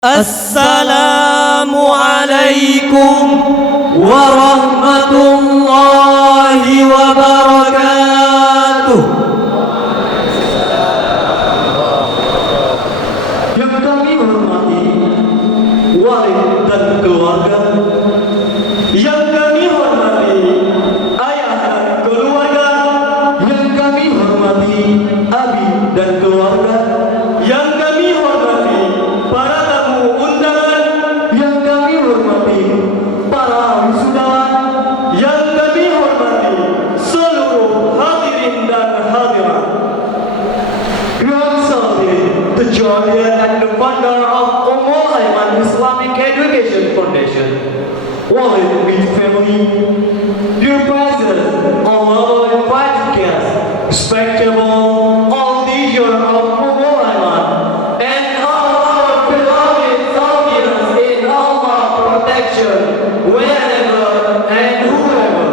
Assalamualaikum warahmatullahi wabarakatuh. Yang kami hormati walid dan keluarga, yang kami hormati ayah dan keluarga, yang kami hormati abi dan keluarga, yang kami hormati para tamu undangan, yang kami hormati para wisudawan, yang kami hormati seluruh hadirin dan hadirat. Grand Saudi, the Jordan and the founder of Ummul Aiman Islamic Education Foundation, Walid with family, dear present, all our invited guests, respectable all leisure of Ummul Aiman, and all our beloved audience in Allah protection, wherever and whoever.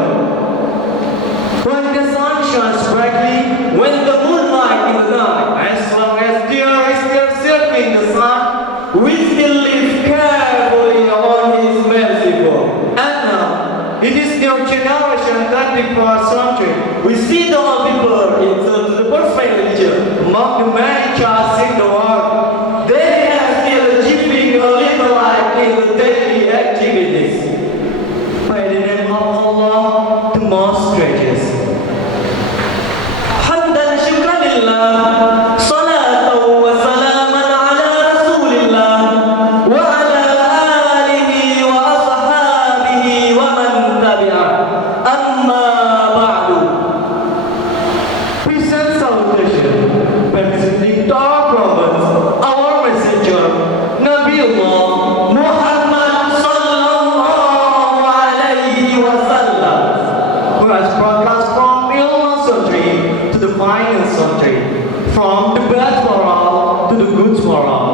When the sun shines brightly, when the moonlight in the night, as long as there is still serving the sun, we still live carefully on His merciful. And now, it is new generation 21st century. We see the old people into the perfect religion among the many churches in the world. They are still achieving a little life in the daily activities. By the name of Allah, the most gracious. Hamdan syukran lillah, salatan wa salaman ala rasulillah, wa ala alihi wa ashabihi wa man tabi'ah. Amma ba'du. Present salutation, presenting to our prophets, our messenger, Nabiullah Muhammad sallallahu alaihi wasallam, who has brought us from illness country to the finest country, from the bad moral to the good moral.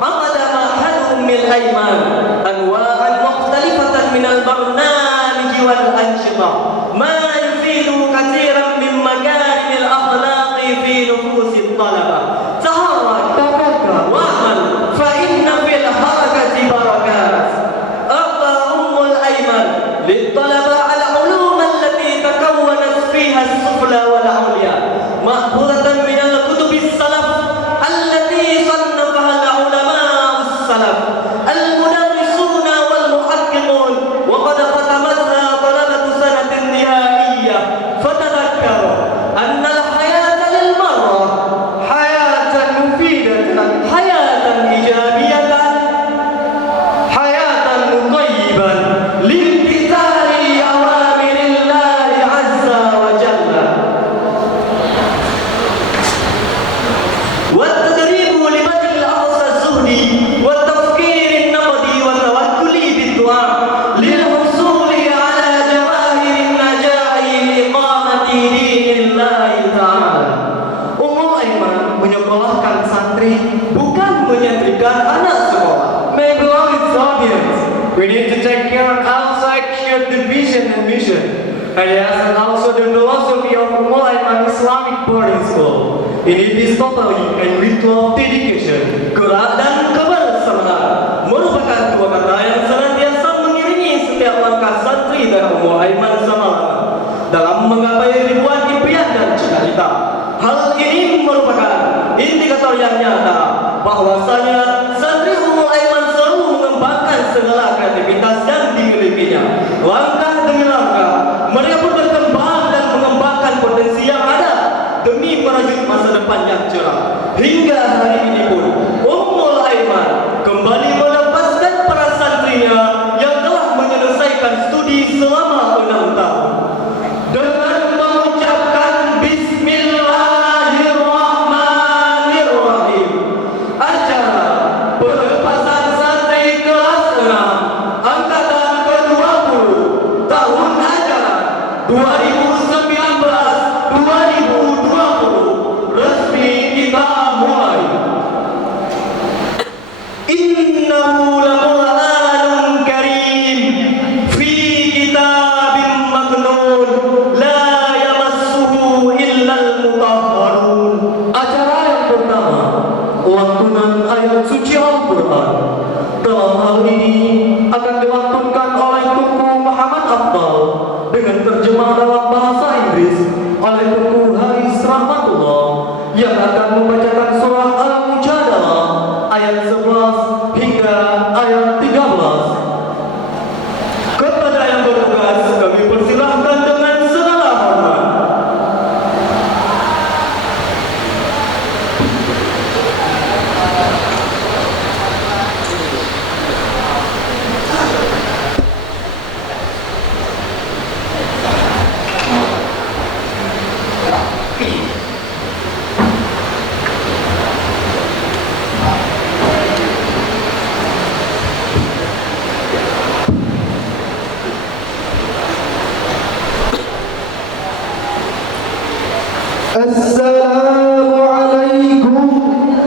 Aqada ma'hadum min ayman anwa'an mukhtalifatan min al-barnamij wal anshita ma yufidu kathiran min makarim al-akhlaqi fi nufus al-talaba. Taharrak, tafakkar, wa'mal fa inna fil harakati barakat. Aqda Ummul Aiman للطلبة العلوم التي تكونت فيها السفلى والعليا مأخوذة من الكتب السلف التي صنفها العلماء السلف المدرسون والمحققون، وقد ختمتها طلبة سنة النهائية. فتذكروا أن الحياة للمرة حياة مفيدة، حياة إيجابية، حياة طيبة لامتثال أوامر الله عز وجل. والتدريب لبذل الأقصى الزهدي والتفكير النقدي والتوكل بالدعاء للحصول على جواهر النجاح لإقامة دين الله تعالى. Ummul Aiman menyekolahkan santri, bukan menyantrikan anak sekolah. May beloved audience, we need to take care of outside shared the vision and mission, and yes, and also the philosophy of Ummul Aiman Islamic Boarding School. It is totally and with love dedication. Gerak dan kebersamaan merupakan dua kata yang senantiasa mengiringi setiap langkah santri dan Ummul Aiman Samalangan dalam menggapai ribuan impian dan cita-cita. Hal ini merupakan indikator yang nyata bahwasanya santri Ummul Aiman selalu mengembangkan segala kreativitas yang dimilikinya. Langkah demi langkah, mereka pun berkembang dan mengembangkan potensi yang ada demi merajut masa depan yang cerah. Hingga hari ini pun, Ummul Aiman kembali melepaskan para santrinya yang telah menyelesaikan studi selama 6 tahun dengan mengucapkan Bismillahirrahmanirrahim. Acara pelepasan santri kelas 6 angkatan ke-20 tahun ajaran 2019-2020 resmi kita mulai. Innahu laqur'anun karim fi kitabim maknun la yamassuhu illal mutahharun. Acara yang pertama, lantunan ayat suci Al-Quran hingga ayat 13. Kepada yang bertugas kami persilahkan dengan segala hormat. Assalamualaikum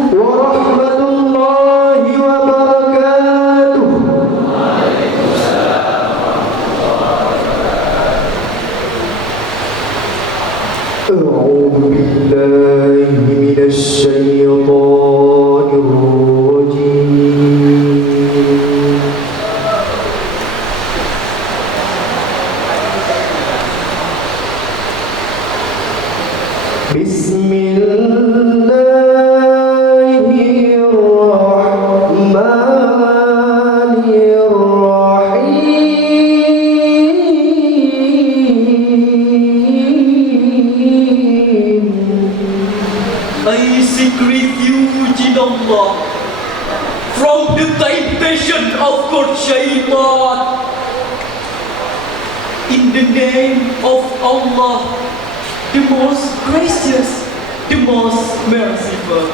warahmatullahi wabarakatuh. A'udzu billahi minasy syaithanir rajim. Bismillahirrahmanirrahim. I seek refuge in Allah from the temptation of God Shaitan. In the name of Allah, the most gracious, the most merciful.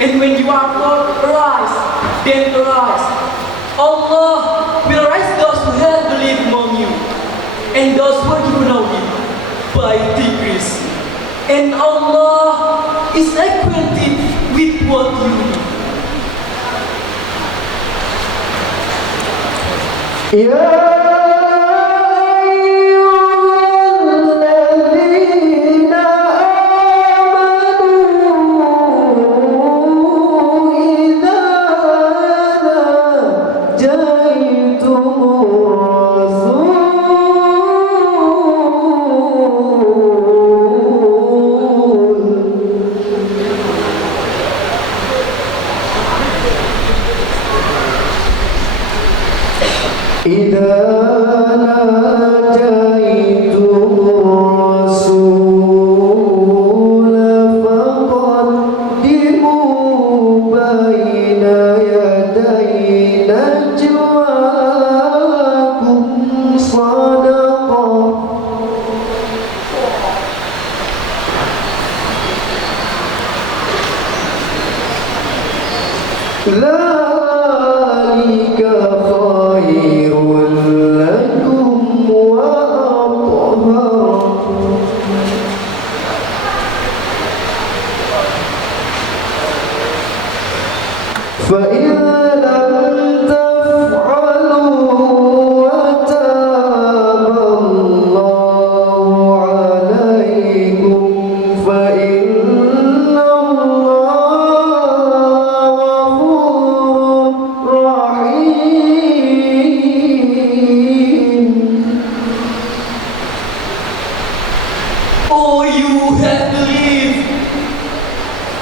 And when you are called, rise, then arise. Allah will raise those who have believed among you, and those who do not believe by degrees. And Allah is acquainted with what you do. إذا فإن لم تفعلوا وتاب الله عليكم فإن الله غفور رحيم. Oh, you have believed.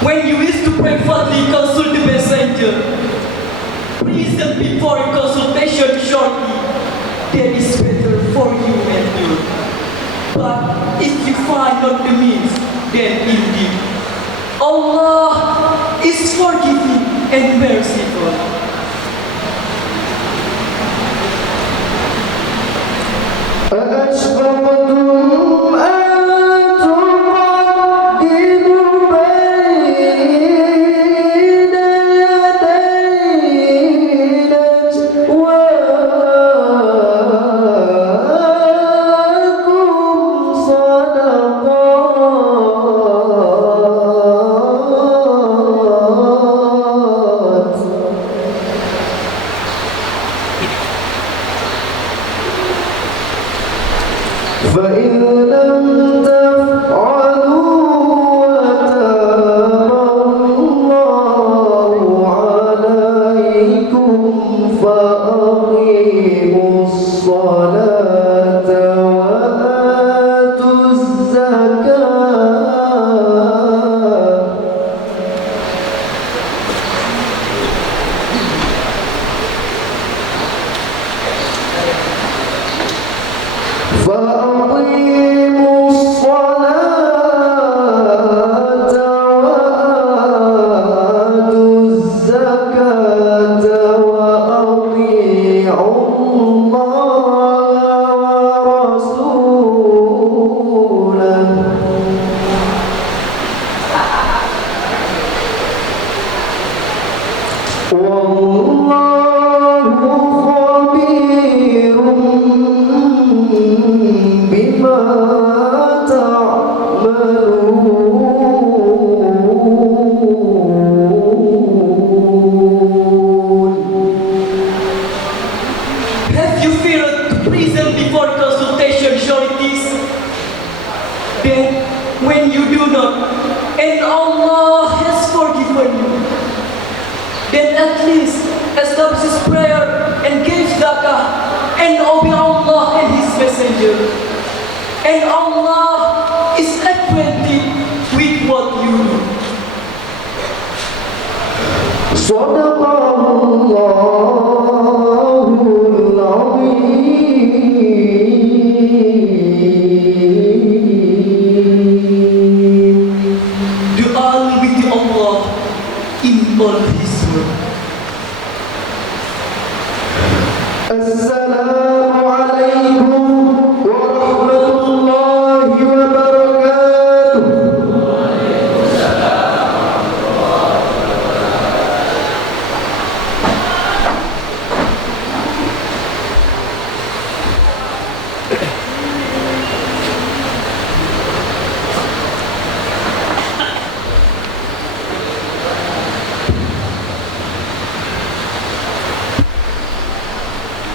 When you wish to pray further, consult the messenger. Reason before consultation shortly. That is better for you and you. But if you find not the means, then indeed Allah is forgiving and merciful. أأشفقتم أن تقدموا بين يدي نجواكم صدقات فإن لم تفعلوا وتاب الله عليكم فأقيموا الصلاة وآتوا الزكاة فأقيموا الصلاة وآتوا الزكاة وأطيعوا الله ورسوله والله خبير بما تعملون. Have you feared to prison before consultation sureties? Then, when you do not, and Allah has forgiven you, then at least establish prayer and give zakah and obey Allah and His Messenger. And Allah is acquainted with what you do. صدق الله العظيم. Dua with Allah in all His word. السلام عليكم ورحمة الله وبركاته.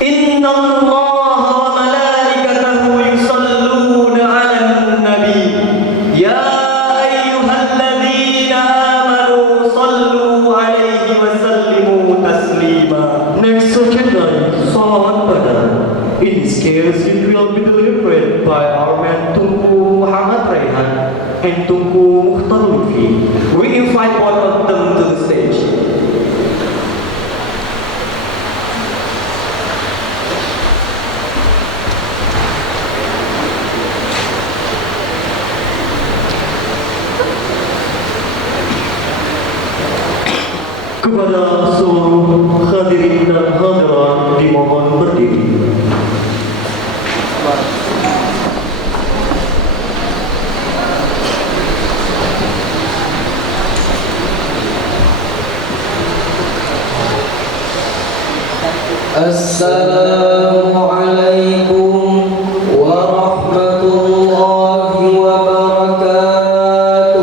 إن الله وملائكته يصلون على النبي يا أيها الذين آمنوا صلوا عليه وسلموا تسليما. Next second line, salat pada. In this case, it will be delivered by our man Tunku Muhammad Raihan and Tunku Mukhtar Lutfi. We invite both of them to the stage. Kepada seluruh hadirin dan hadirat dimohon berdiri. Assalamualaikum warahmatullahi wabarakatuh.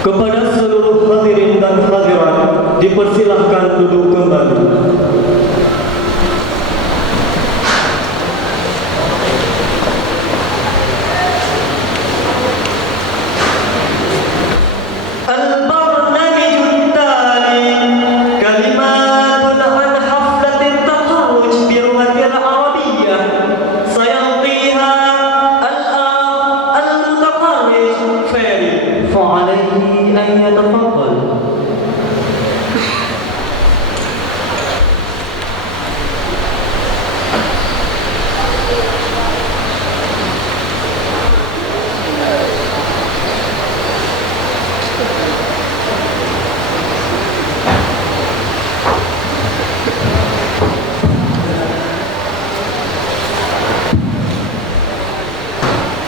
Kepada seluruh hadirin dan hadirat, dipersilahkan duduk kembali.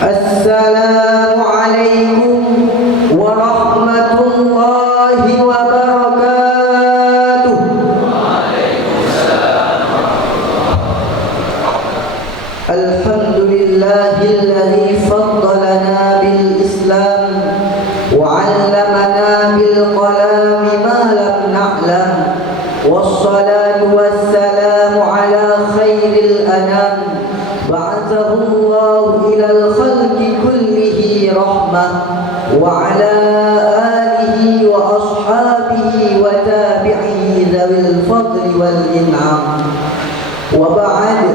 Assalamualaikum warahmatullahi wabarakatuh. Alhamdulillahilladzi faddalana bil Islam wa 'allamana bil qalami ma lam na'lam. Wassalatu wassalamu ala khairil anam. Ba'athahullahu ilal khalqi kullihi rahmah wa ala alihi wa ashabihi wa tabi'ihi dhawil fadli wal in'am. Wa ba'd,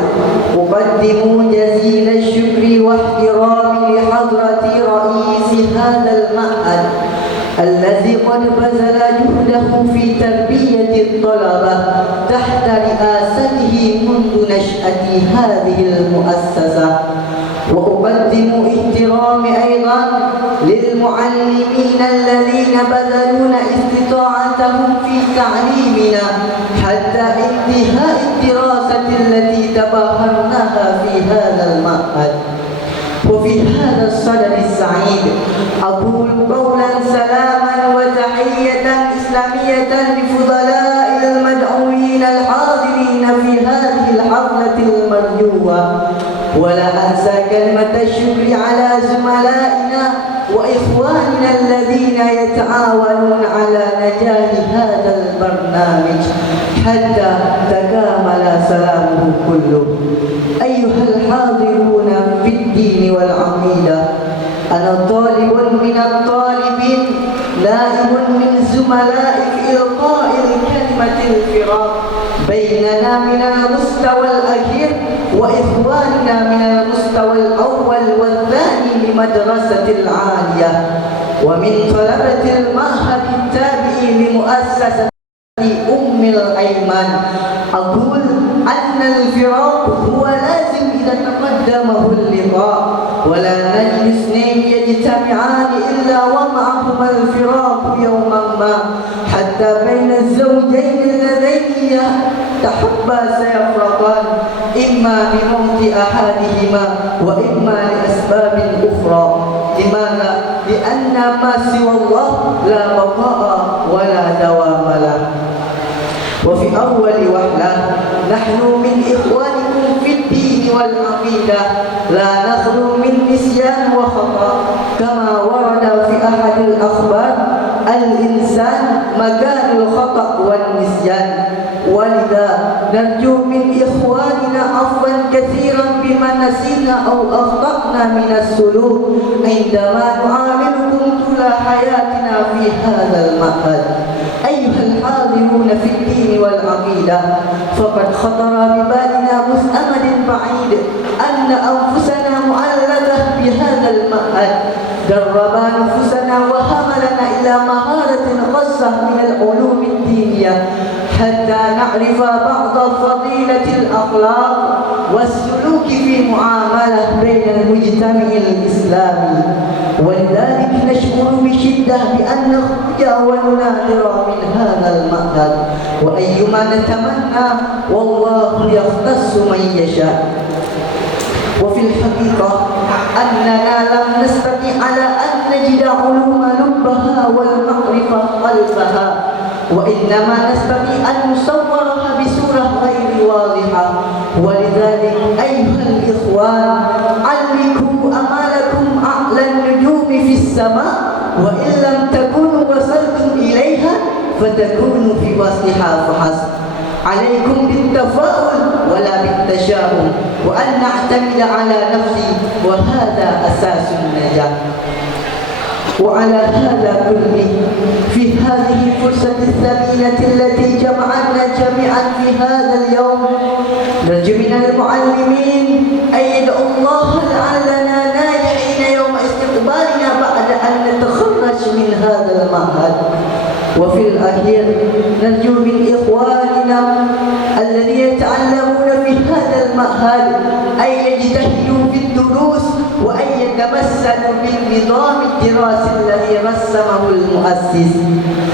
uqaddimu jazila syukri wa ihtirami li hadrati ra'isi hadzal ma'had الذي قد بذل جهده في تربية الطلبة تحت رئاسته منذ نشأة هذه المؤسسة. وأقدم احترامي أيضا للمعلمين الذين بذلون استطاعتهم في تعليمنا حتى انتهاء الدراسة التي تباهرناها في هذا المعهد. وفي هذا الصدد السعيد أقول قولا يتعاونون على نجاح هذا البرنامج حتى تكامل سلامه كله. أيها الحاضرون في الدين والعقيدة، أنا طالب من الطالبين، نائب من زملائي في إلقاء كلمة الفراق بيننا من المستوى الأخير وإخواننا من المستوى الأول والثاني لمدرسة العالية ومن طلبة المعهد التابع لمؤسسة أم الأيمن. أقول أن الفراق هو لازم إذا تقدمه اللقاء، ولا نجد اثنين يجتمعان إلا ومعهما الفراق يوما ما، حتى بين الزوجين اللذين تحبا سيفرقان إما بموت أحدهما وإما لأسباب أخرى. لماذا؟ لأن ما سوى الله لا بقاء ولا دوام له. وفي أول وهلة نحن من إخوانكم في الدين والعقيدة لا نخلو من نسيان وخطأ، كما ورد في أحد الأخبار: الإنسان مكان الخطأ والنسيان. ولذا نرجو من إخواننا عفوا كثيرا بما نسينا أو أخطأنا من السلوك عندما نعاملكم طول حياتنا في هذا المعهد. أيها الحاضرون في الدين والعقيدة، فقد خطر ببالنا منذ أمد بعيد أن أنفسنا معلقة بهذا المعهد، درب نفوسنا وحملنا إلى مهارة خاصة من العلوم الدينية حتى نعرف بعض فضيلة الأخلاق والسلوك في معاملة بين المجتمع الإسلامي. ولذلك نشعر بشدة بأن نخرج ونناظر من هذا المعهد، وأيما نتمنى والله يختص من يشاء. وفي الحقيقة أننا لم نستطع على أن نجد علوم لبها والمعرفة قلبها، وإنما نستطيع أن نصورها بصورة غير واضحة. ولذلك أيها الإخوان، علقوا أمالكم أعلى النجوم في السماء، وإن لم تكونوا وصلتم إليها فتكونوا في وصلها فحسب. عليكم بالتفاؤل ولا بالتشاؤم، وأن نعتمد على نفسي، وهذا أساس النجاح. وعلى هذا كله، في هذه الفرصة الثمينة التي جمعتنا جميعا في هذا اليوم، نرجو من المعلمين أن يدعوا الله لعلنا ناجحين يوم استقبالنا بعد أن نتخرج من هذا المعهد. وفي الأخير نرجو من إخواننا الذين يتعلمون في هذا المعهد أن يجتهدوا في الدروس وأن يتمثلوا بالنظام الدراسي الذي رسمه المؤسس.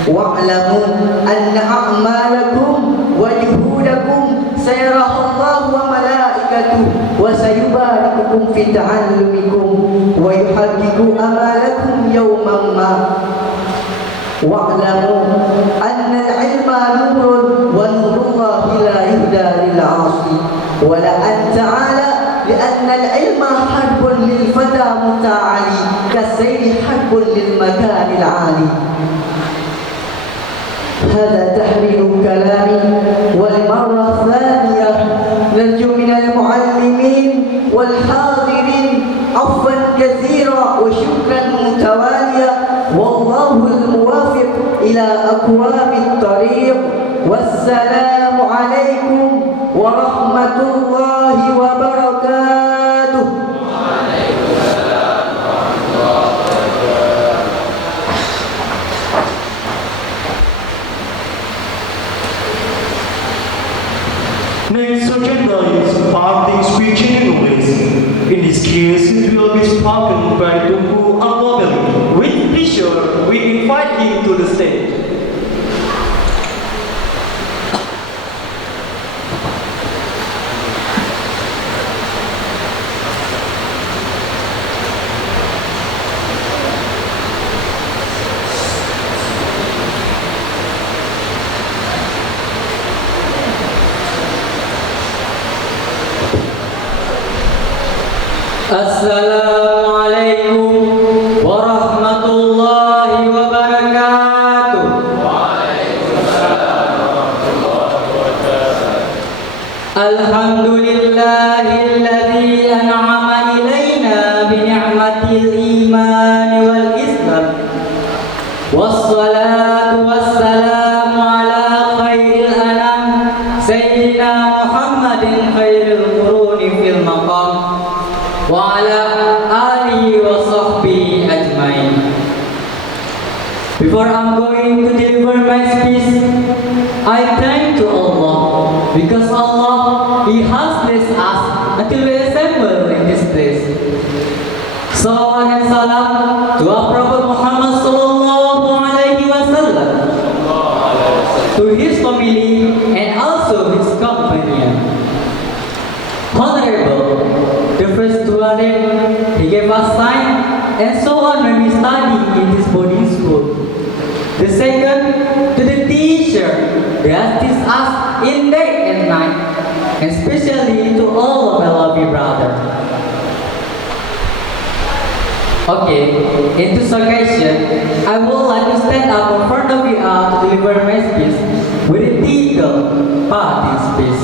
واعلموا أن أعمالكم وجهودكم سيراها الله وملائكته، وسيبارككم في تعلمكم ويحقق أمالكم يوما ما. واعلموا أن العلم نور، ونور الله لا يهدى للعاصي. ولأن تعالى لأن العلم حرب للفتى متعالي كالسيل حرب للمكان العالي. هذا تحرير كلامي، والمرة الثانية نرجو من المعلمين والحاضرين عفوا كثيرا وشكرا متواليا، والله الموافق إلى أقوام الطريق. والسلام عليكم ورحمة الله وبركاته. Next agenda is public speech in English. In this case, it will be spoken by Tunku Al-Wabel. With pleasure, we invite him to the stage. Assalamualaikum warahmatullahi wabarakatuh. الحمد لله الذي أنعم إلينا بنعمة الإيمان والإسلام والصلاة والسلام على خير الأنام سيدنا محمد خير القرون في المقام وعلى آله وصحبه أجمعين. Before I'm going to deliver my speech, I thank to Allah because Allah He has blessed us until we assemble in this place. Salawat and salam to our Prophet Muhammad sallallahu alaihi wasallam, to his family and also his companion. Honorable, the first to he gave us time and so on when we study in this boarding school. The second, to the teacher, they assist us in day and night, and especially to all of my lovely brother. Okay, in this occasion, I would like to stand up in front of you all to deliver my speech with the title, parting speech.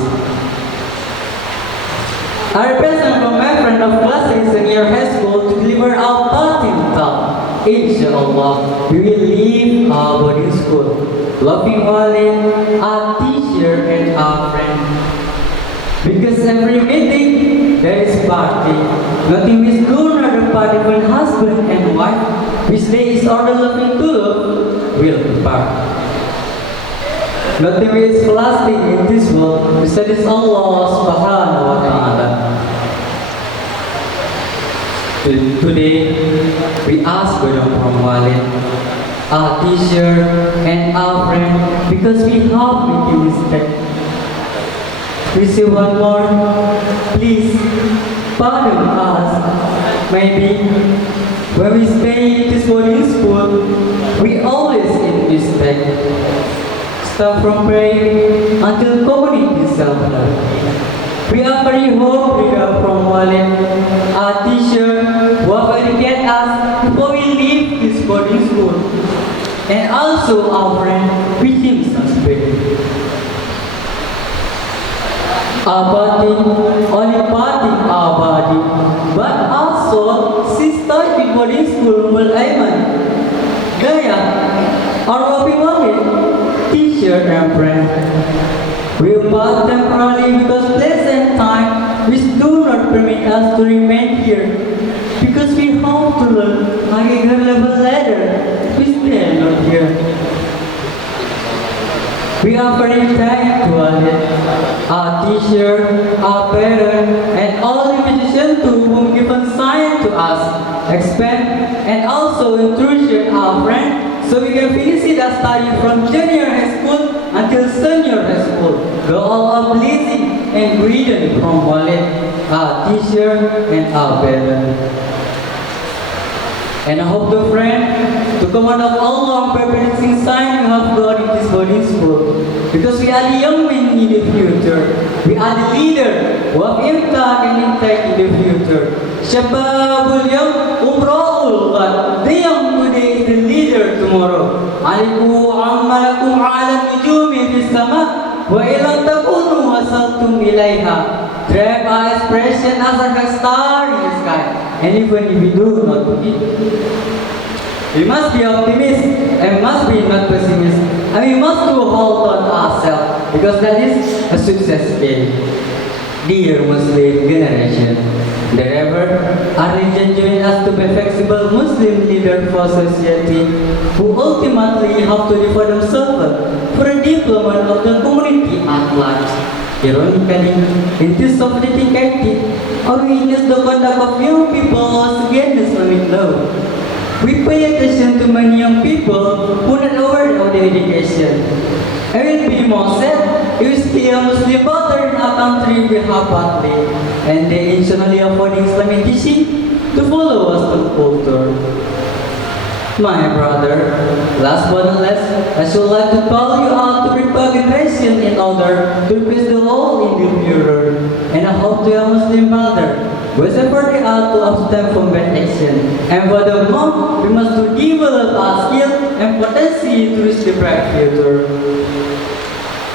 I represent from my friend of classes in your high school to deliver our parting talk. Inshallah, we will leave our boarding school, loving Walid, our teacher and our friend. Because every meeting there is party. Nothing is good rather party when husband and wife, which day is order loving to love, will depart. Nothing is lasting in this world besides Allah subhanahu wa ta'ala. Today, we ask Brother from Walid, our teacher and our friend, because we have made a mistake. We say one more, please pardon us. Maybe when we stay in this boarding school, we always make mistake. Start from praying until community self-love. We are very hope from Walid, our teacher, who have educated us before we leave this boarding school, and also our friend, which is suspect. Our body, only parting our body, but also sister in boarding school, Mul Aiman, Gaya, our Wabi Walid, teacher and friend. We part temporarily because pleasant time which do not permit us to remain here, because we have to learn higher level ladder which they are not here. We are very thankful to our teacher, our parents, and all the musicians to whom given science to us, expand and also introduce our friend, so we can finish our study from junior high school until senior high school. Go all our blessing and greeting from Walid, our teacher and our parents. And I hope the friend, to command of Allah, perpetuating sign you have got in this boarding school. Because we are the young men in the future. We are the leader who have impact and impact in the future. Shababul Yawm Umra'ul Ghad. The young today is the leader tomorrow. Aliku ammalakum ala nujumi fis sama wa ilam takunu wasaltum ilaiha. Grab our expression as a star in the sky. And even if we do not believe, we must be optimists and must be not pessimists, and we must do hold on ourselves, because that is a success game. Dear Muslim generation, therefore, our religion joins us to be flexible Muslim leader for society, who ultimately have to devote themselves for the development of the community at large. Ironically, in this of dedicated, or witness the conduct of young people was against Islamic law. We pay attention to many young people who are not aware of their education. I will be more sad if still Muslim brother in our country we have badly, and they intentionally avoiding Islamic teaching to follow Western culture. My brother, last but not least, I should like to call you out to prepare generation in order to replace the hole in the mirror. And I hope to your Muslim brother, wherever they are, to abstain from bad action. And furthermore, we must to develop our skill and potency to reach the bright future.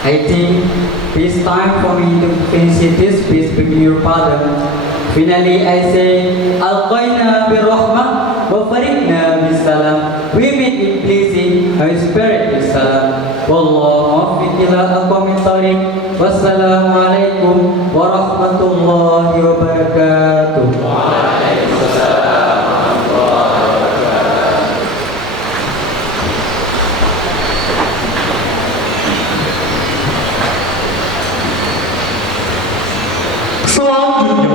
I think it's time for me to finish this peace between your father. Finally, I say, Al-Qaina bir-Rahmah wa farikna bis-salam. We meet in pleasing our spirit bis-salam. Wallahu muwaffiq ila aqwamit thariq. Wassalamu alaikum warahmatullahi wabarakatuh. Selanjutnya,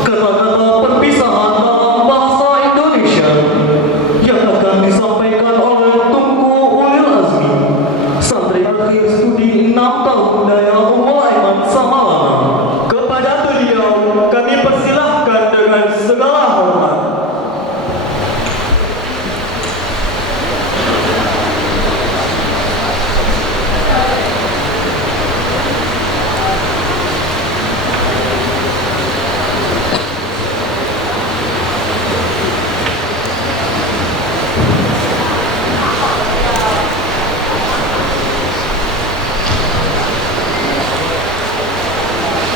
kata-kata perpisahan dalam bahasa Indonesia yang akan disampaikan oleh Tunku Ulil Azmi, santri akhir studi 6 tahun Daya Ummul Aiman Samalana. Kepada beliau kami persilahkan dengan segala hormat.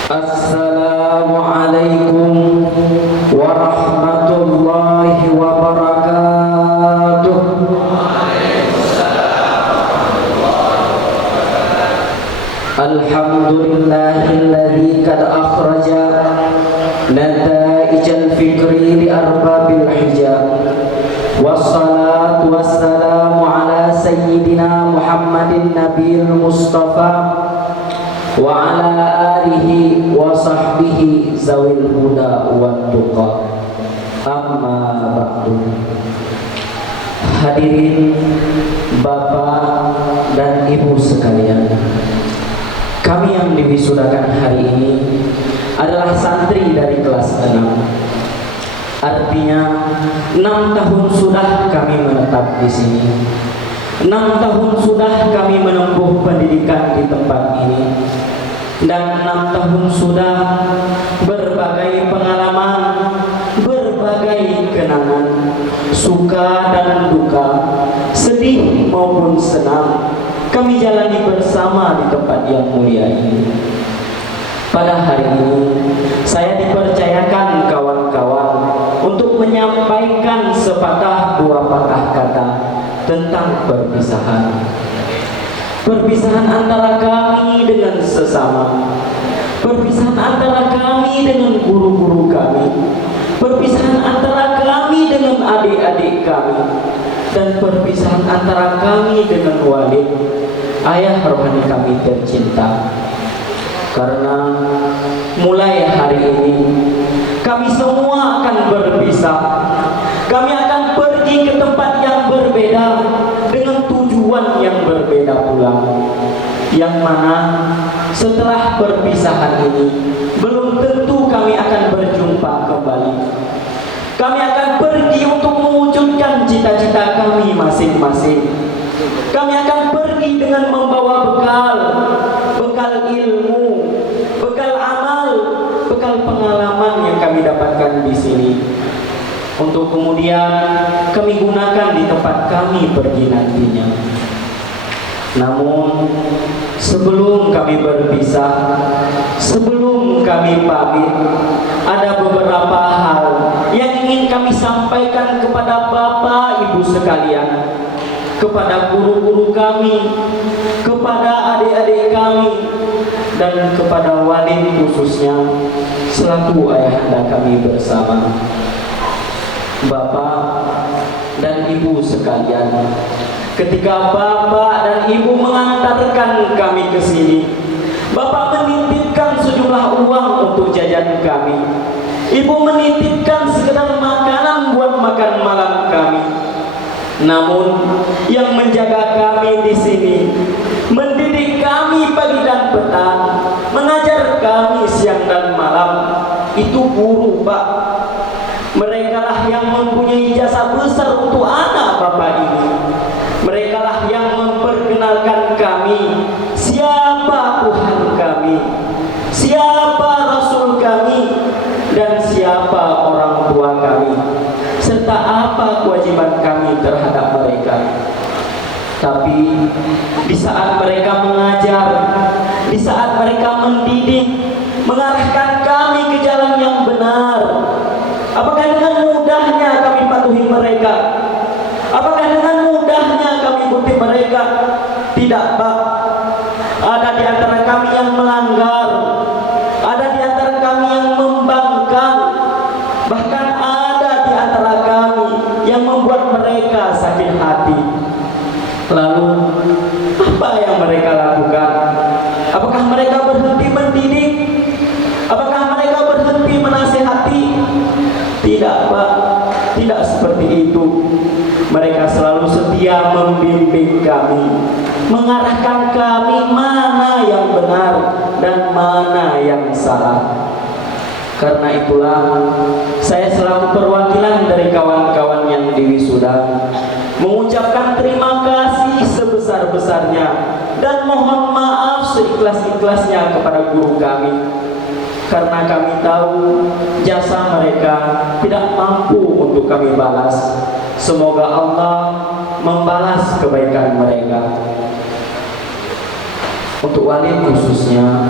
Assalamualaikum warahmatullahi wabarakatuh. Alhamdulillahilladzi qad akhraja nataijal fikri li arbabil hijab. Wassalatu wassalamu ala sayyidina Muhammadin nabiyil mustafa wa ala alihi wa sahbihi zawil huda wa tuqa. Amma ba'du. Hadirin Bapak dan Ibu sekalian, kami yang diwisudakan hari ini adalah santri dari kelas 6. Artinya 6 tahun sudah kami menetap di sini. 6 tahun sudah kami menempuh pendidikan di tempat ini, dan 6 tahun sudah berbagai pengalaman, berbagai kenangan, suka dan duka, sedih maupun senang kami jalani bersama di tempat yang mulia ini. Pada hari ini saya dipercayakan kawan-kawan untuk menyampaikan sepatah dua patah kata tentang perpisahan. Perpisahan antara kami dengan sesama, perpisahan antara kami dengan guru-guru kami, perpisahan antara kami dengan adik-adik kami, dan perpisahan antara kami dengan Walid, ayah rohani kami tercinta. Karena mulai hari ini kami semua akan berpisah. Kami akan pergi ke tempat yang berbeda dengan tujuan yang berbeda pula, yang mana setelah perpisahan ini belum tentu kami akan berjumpa kembali. Kami akan pergi untuk mewujudkan cita-cita kami masing-masing. Kami akan pergi dengan membawa bekal ilmu, bekal amal, bekal pengalaman yang kami dapatkan di sini, untuk kemudian kami gunakan di tempat kami pergi nantinya. Namun sebelum kami berpisah, sebelum kami pamit, ada beberapa hal yang ingin kami sampaikan kepada Bapak Ibu sekalian, kepada guru-guru kami, kepada adik-adik kami, dan kepada Walid khususnya selaku ayahanda kami bersama. Bapak dan Ibu sekalian, ketika Bapak dan Ibu mengantarkan kami ke sini, Bapak menitipkan sejumlah uang untuk jajan kami. Ibu menitipkan sekedar makanan buat makan malam kami. Namun yang menjaga kami di sini, mendidik kami pagi dan petang, mengajar kami siang dan malam, itu guru, Pak. Mereka lah yang mempunyai jasa besar untuk anak Bapak ini. Mereka lah yang memperkenalkan kami siapa Tuhan kami, siapa Rasul kami, dan siapa orang tua kami, serta apa kewajiban kami terhadap mereka. Tapi Tetapi di saat mereka mengajar, di saat mereka mendidik, mengarahkan kami ke jalan yang benar, apakah dengan mudahnya kami patuhi mereka? Apakah dengan mudahnya kami ikuti mereka? Tidak, Pak. Ada di antara kami yang melanggar, ada di antara kami yang membangkang, bahkan ada di antara kami yang membuat mereka sakit hati. Lalu apa yang mereka lakukan? Apakah mereka berhenti mendidik? Apakah mereka berhenti menasihati? Tidak, Pak. Tidak seperti itu. Mereka selalu setia membimbing kami, mengarahkan kami mana yang benar dan mana yang salah. Karena itulah saya selaku perwakilan dari kawan-kawan yang di wisuda mengucapkan terima kasih sebesar-besarnya dan mohon maaf seikhlas-ikhlasnya kepada guru kami. Karena kami tahu jasa mereka tidak mampu untuk kami balas. Semoga Allah membalas kebaikan mereka. Untuk Walid khususnya,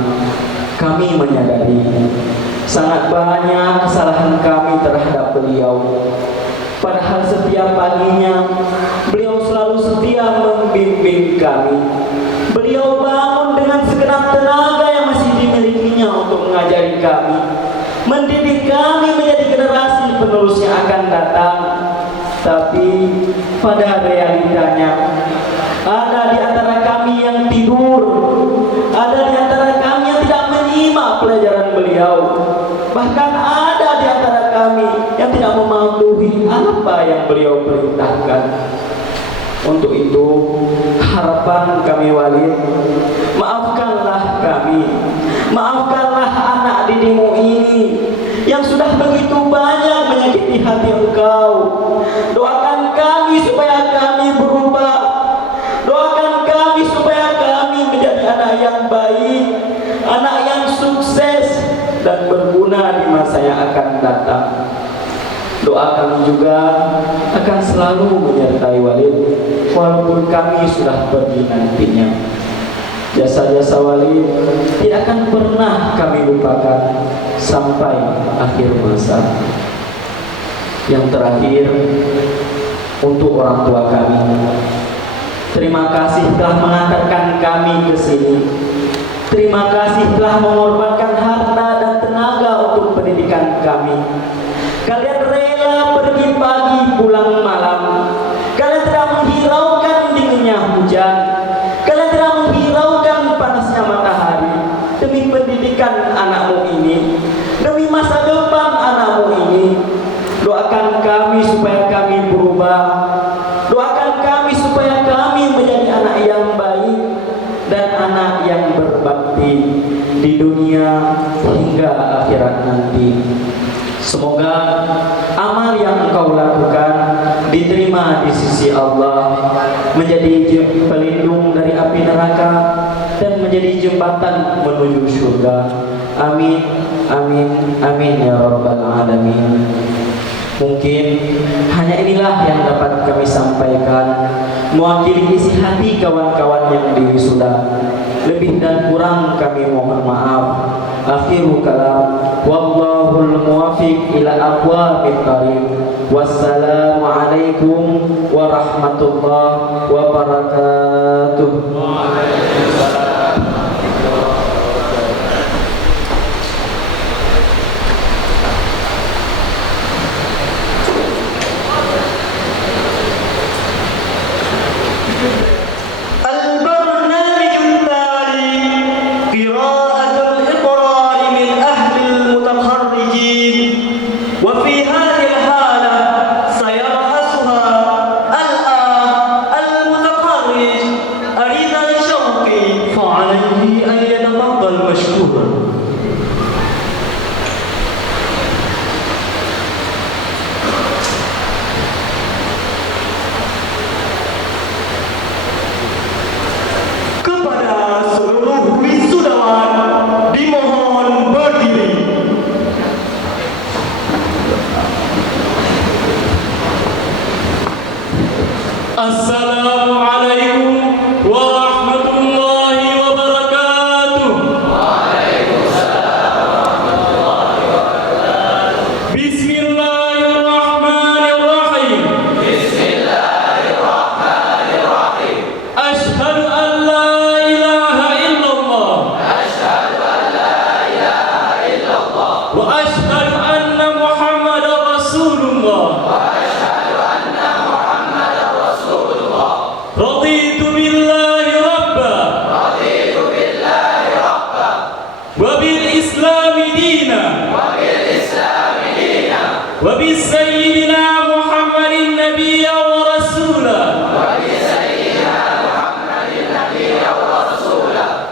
kami menyadari sangat banyak kesalahan kami terhadap beliau. Padahal setiap paginya beliau selalu setia membimbing kami. Beliau bangun dengan segenap tenaga yang masih dimilikinya untuk mengajari kami, mendidik kami menjadi generasi penerus yang akan datang. Tapi pada realitanya ada di antara kami yang tidur, ada di antara kami yang tidak menyimak pelajaran beliau, bahkan ada di antara kami yang tidak mematuhi apa yang beliau perintahkan. Untuk itu harapan kami Walid, maafkanlah kami, maafkanlah anak didikmu ini yang sudah begitu banyak menyakiti hati engkau. Doakan kami supaya kami berubah, doakan kami supaya kami menjadi anak yang baik, anak yang sukses dan berguna di masa yang akan datang. Doa kami juga akan selalu menyertai Walid walaupun kami sudah pergi nantinya. Jasa-jasa Walid tidak akan pernah kami lupakan sampai akhir masa. Yang terakhir, untuk orang tua kami, terima kasih telah mengantarkan kami ke sini. Terima kasih telah mengorbankan harta dan tenaga untuk pendidikan kami. Kalian rela pergi pagi pulang malam. Kalian tidak menghiraukan dinginnya hujan. Kalian tidak menghiraukan panasnya matahari demi pendidikan anakmu ini, demi masa depan anakmu ini. Doakan kami supaya kami berubah. Doakan kami supaya kami menjadi anak yang baik dan anak yang berbakti di dunia hingga akhirat nanti. Semoga amal yang engkau lakukan diterima di sisi Allah, menjadi pelindung dari api neraka dan menjadi jembatan menuju surga. Amin, amin, amin ya rabbal alamin. Mungkin hanya inilah yang dapat kami sampaikan mewakili isi hati kawan-kawan yang di wisuda. Lebih dan kurang kami mohon maaf. Akhiru kalam, wallahul muwafiq ila aqwamit thariq. Wassalamu alaikum warahmatullahi wabarakatuh. المتقرر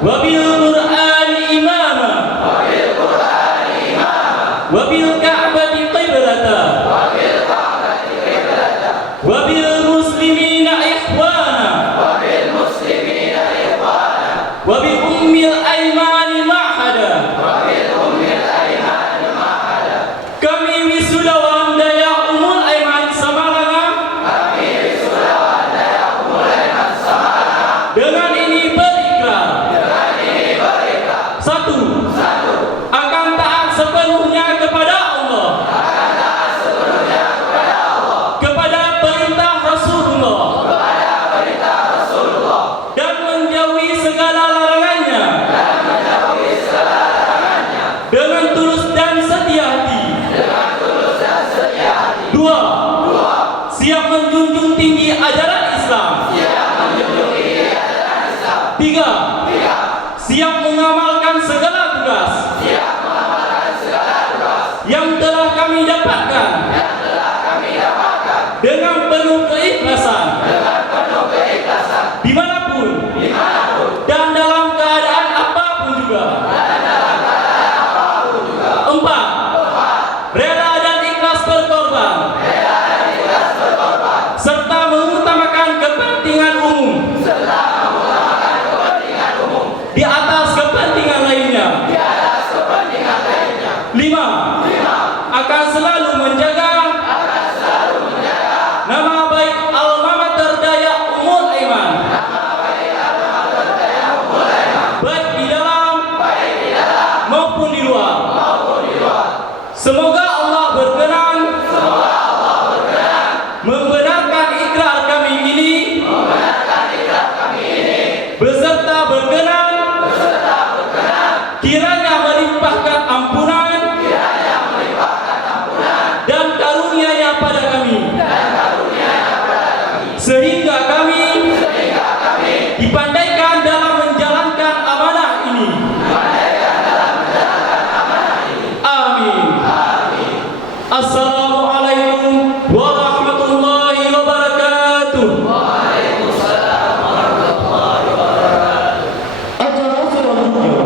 wabil Qur'ani imama, wabil Ka'bati qiblata, wabil muslimina ikhwana, wabil ummil aymani ma'hada. Kami wisudawan Daya Umul Aiman Samalanga dengan ini berikrar. Satu, akan taat sepenuhnya kepada Allah, kepada perintah Rasulullah, dan menjauhi segala larangannya dengan tulus dan setia hati. Dua, siap menjunjung tinggi ajaran Islam. Tiga, siap mengamalkan segala tugas yang telah kami dapatkan dengan penuh keikhlasan, dimanapun dan dalam keadaan apapun juga. Empat, rela dan ikhlas berkorban serta mengutamakan kepentingan umum di atas kepentingan lainnya. Lima, akan selalu menjaga nama baik alma mater Daya Umul Aiman, baik di dalam maupun di luar. Semoga Allah berkenan membenarkan ikrar kami ini, beserta berkenan kiranya melimpahkan ampunan dan karunia-Nya pada kami, sehingga kami dipandaikan dalam menjalankan amanah ini. Amin. Assalamualaikum warahmatullahi wabarakatuh. Acara selanjutnya,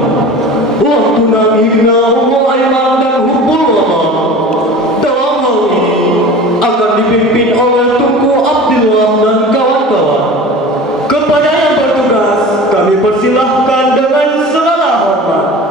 waktu Nabina Umul Aiman dan Hubbul Ulama. Dalam hal ini akan dipimpin oleh Tunku Abdillah dan kawan-kawan. Kepada yang bertugas, kami persilahkan dengan segala hormat.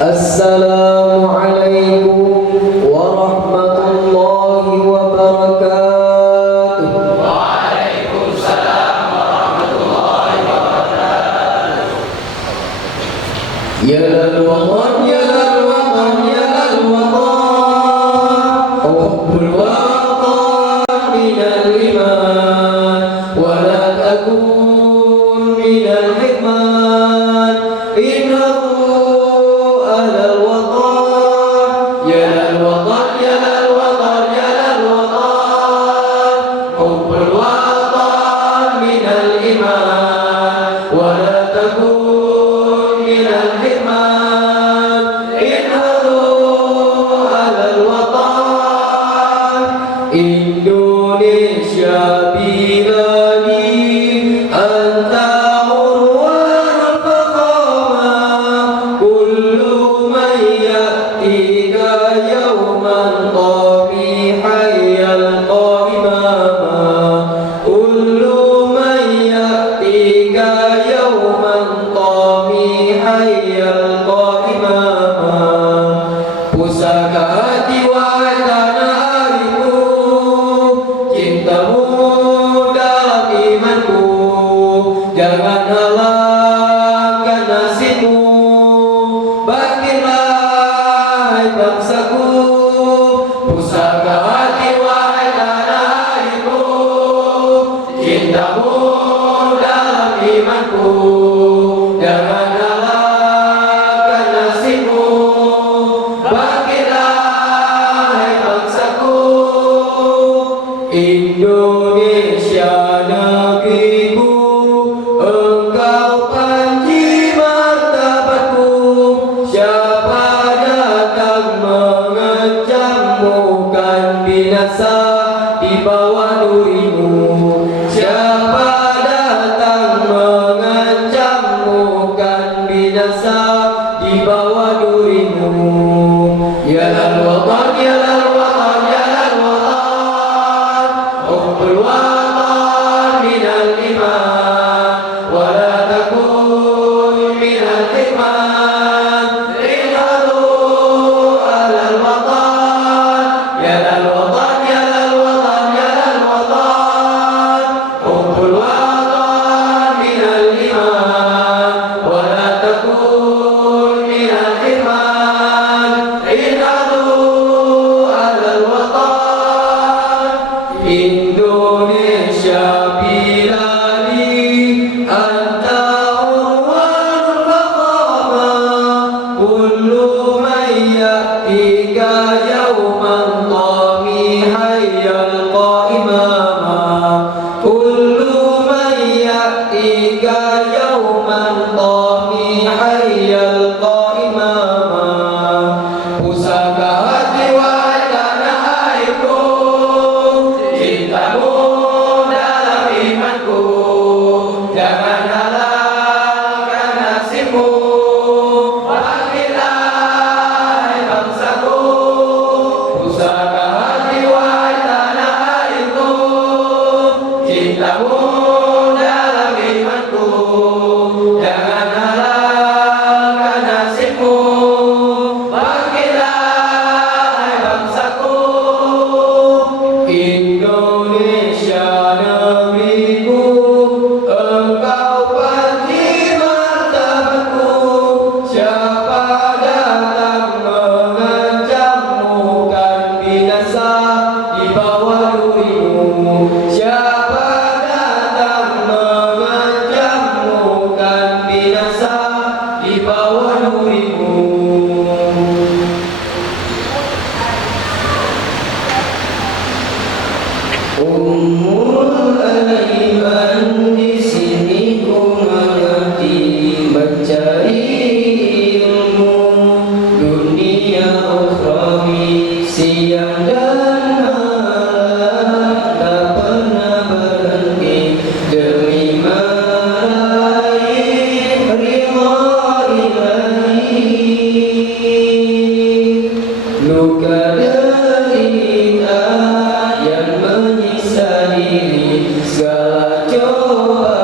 Assalamualaikum warahmatullahi wabarakatuh. Waalaikumsalam warahmatullahi wabarakatuh. Ya lal watan, ya lal watan, ya lal watan, hubbul watan minal iman, wa la takun minal hikman. Innahu Indonesia biladi anta urwan al-faqama kullu man ya'tika yawman qabihan yalqa imama kullu man ya'tika yawman qabihan yalqa imama pusaka hati wa tanah cintamu dalam imanku, jangan halangkan nasibmu. Bangkitlah bangsaku, pusaka hati wahai tanah airku, cintamu dalam Indonesia negeriku, engkau panji martabatku. Siapa datang mengancammu kan binasa di bawah durimu. Siapa datang mengancammu kan binasa di bawah durimu. Ya lal watan, ya lal watan, ya lal watan, hubbul watan minal iman, wa la takun minal iman. Inhadu alal watan, ya lal watan, ya lal watan, ya lal watan, hubbul watan minal iman, wa la takun minal iman. Inhadu alal watan. Indonesia biladi, anta urwanul faqama. Kullu man ya'tika yawman tamihan yalqa imama. Kullu man ya'tika yawman tamihan yalqa imama. Pusaka hati wahai tanah airku, cintamu dalam imanku. Jangan halangkan nasibmu, bangkitlah hai bangsaku. Pusaka hati wahai tanah airku, cintamu dalam imanku. Jangan halangkan nasibmu, bangkitlah hai bangsaku. Indonesia negeriku, engkau panji martabatku. Siapa datang mengancammu kan binasa di bawah durimu. Siapa datang mengancammu kan binasa di bawah durimu. Ummul Aiman, di sini ku mengerti, mencari ilmu dunia ukhrawi. Siang dan malam tak pernah berhenti demi meraih ridha ilahi. Luka derita yang menyiksa diri, segala cobaan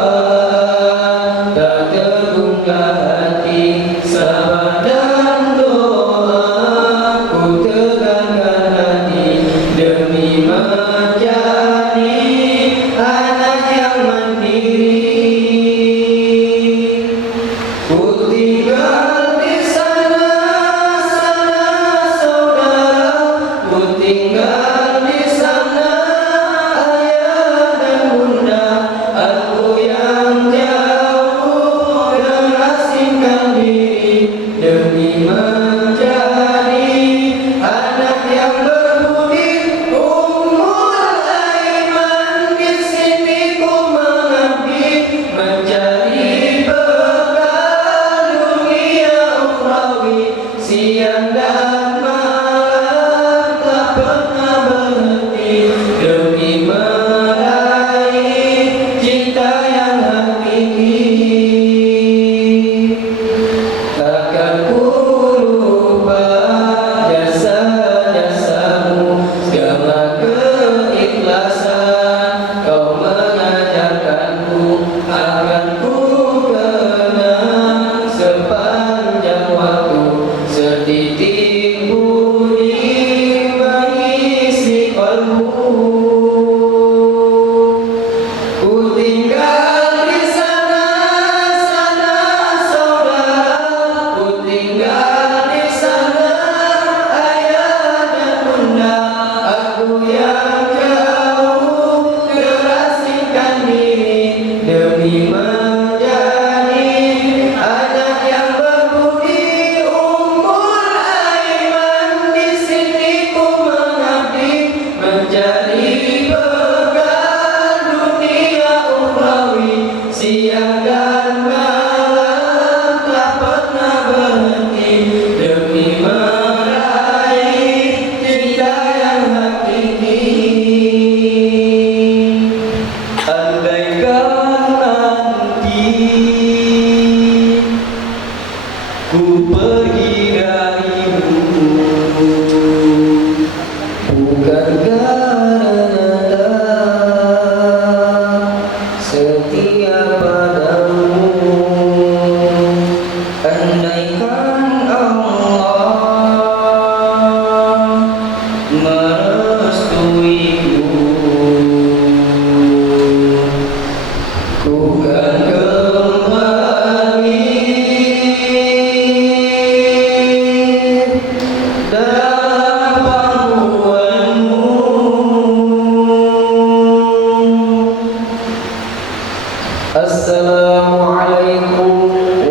Assalamualaikum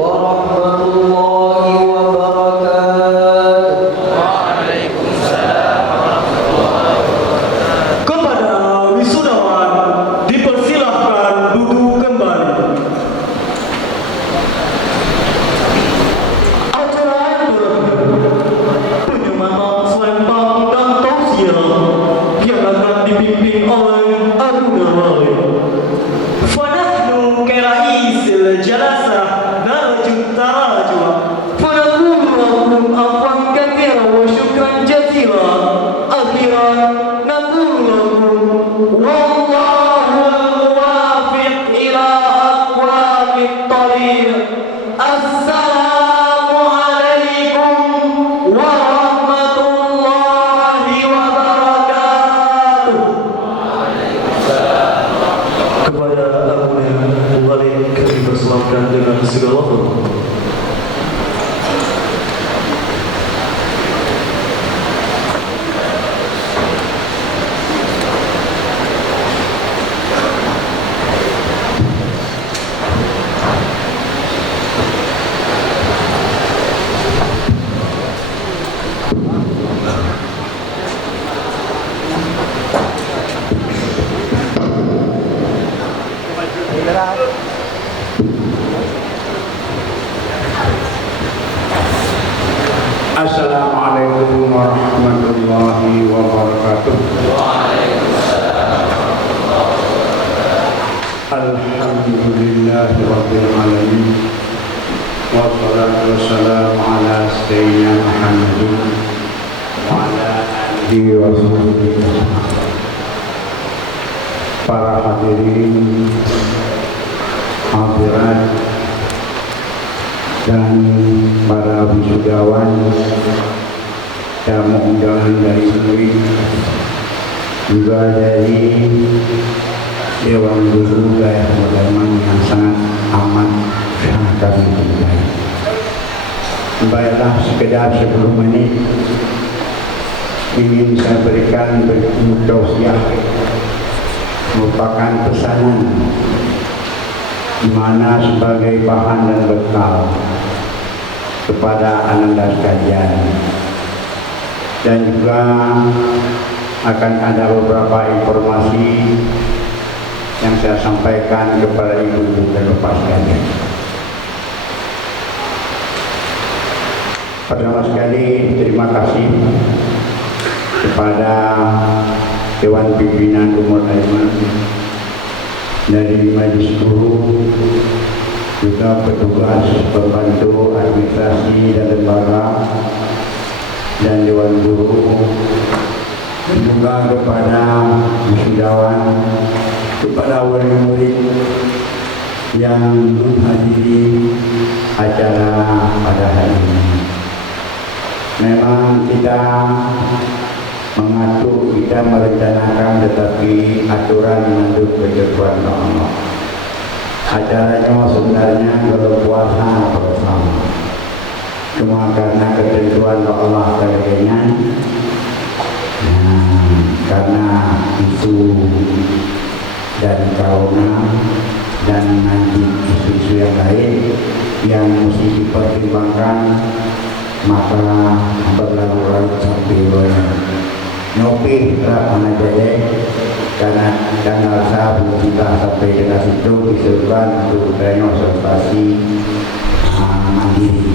warahmatullahi wabarakatuh. Kepada wisudawan dipersilahkan duduk kembali. Acara penyematan selempang dan tausiah yang akan dipimpin oleh Abu Nawali. Fanahnu keraisil jalasah narju tarajwa. Fanaqulu lakum afwan katsira wa syukran jazila. Akhiran naqulu lakum wallahu muwaffiq ila aqwamit thariq. Assalamu alaikum warahmatullahi wabarakatuh. Kepada Abu Nawali kami persilakan dengan segala hormat. Assalamualaikum warahmatullahi wabarakatuh. Alhamdulillahi rabbil alamin. Wassalatu wassalamu ala sayyidina Muhammadin wa ala alihi wa sahbihi. Para hadirin, hadirat dan para wisudawan, tamu undangan dari UIN, juga dari Dewan Guru Daerah Modaman yang sangat amat kami cintai. Baiklah, sekedar 10 menit ingin saya berikan bentuk tausiah, merupakan pesanan di mana sebagai bahan dan bekal kepada ananda sekalian, dan juga akan ada beberapa informasi yang saya sampaikan kepada ibu dan bapak sekalian. Pertama sekali terima kasih kepada Dewan Pimpinan Umur Aiman dari Majelis Guru, juga petugas pembantu administrasi dan lembaga dan Dewan Guru, juga kepada wisudawan, kepada wali murid yang menghadiri acara pada hari ini. Memang kita mengatur, kita merencanakan, tetapi aturan menurut ketentuan Allah. Acaranya sebenarnya kalau puasa bersama, cuma karena ketentuan Allah sebagainya, karena isu dan kauna dan nanti isu-isu yang lain yang mesti dipertimbangkan, maka berlalu-lalu sampai nyopi mana jadi, karena tanggal 1 kita sampai dengan situ disuruhkan untuk renovasi mandiri.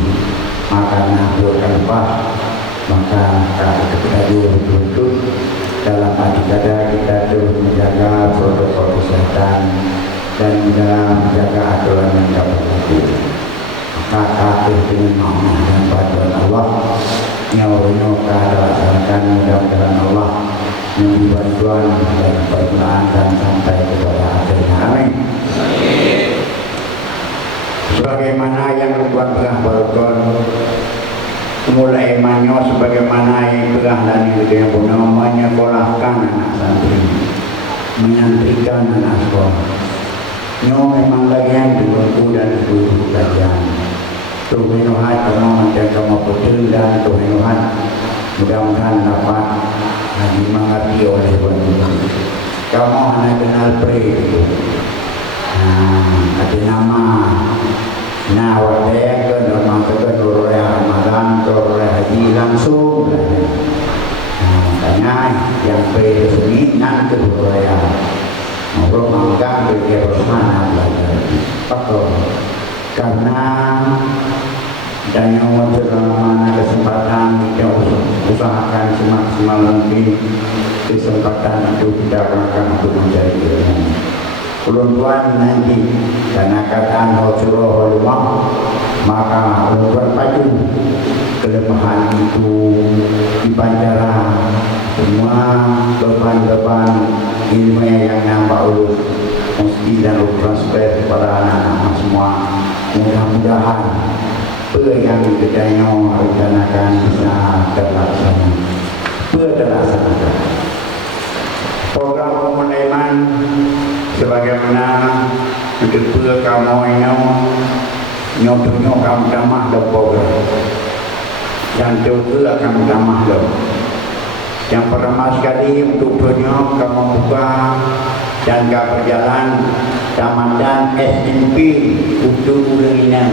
Maka karena lupa, maka kita betul-betul dalam arti kata kita terus menjaga protokol kesehatan dan juga menjaga aturan yang dapat berlaku. Maka dengan mohon dan bantuan Allah, nyawa keadaan mudah-mudahan Allah memberi bantuan dan permulaan dan sampai kepada akhirnya. Amin. Sebagaimana yang Tuhan telah berkon, mulai emannya sebagaimana yang telah dan yang punya menyekolahkan anak santri, menyantrikan anak sekolah. Nyo memang lagi yang dibantu dan guru kajian. Tuhan karena menjaga maupun dan Tuhan mudah-mudahan dapat dimengerti oleh Tuhan. Kamu hanya kenal peri itu. nama nawatnya ke nama ke Raya Ramadan ke Raya Haji langsung. Makanya yang bersemi nanti Raya ngobrol mangga berkira mana belajar pakor karena dan yang mana kesempatan kita usahakan semaksimal mungkin kesempatan itu kita akan untuk mencari ilmu. Ulun-ulun nanti karena kataan Rasulullah rumah maka ulun padu kelemahan itu dipancara semua beban-beban ilmu yang nambah ulun mesti dan prosper kepada anak-anak semua. Mudah-mudahan apa yang kita rencanakan bisa terlaksana. Terlaksana. Program pemulihan sebagaimana untuk kamu ini nyotonya kamu damah dan program dan juga kamu damah dan yang pertama sekali untuk punya kamu buka dan gak berjalan Tamatan SMP untuk Urina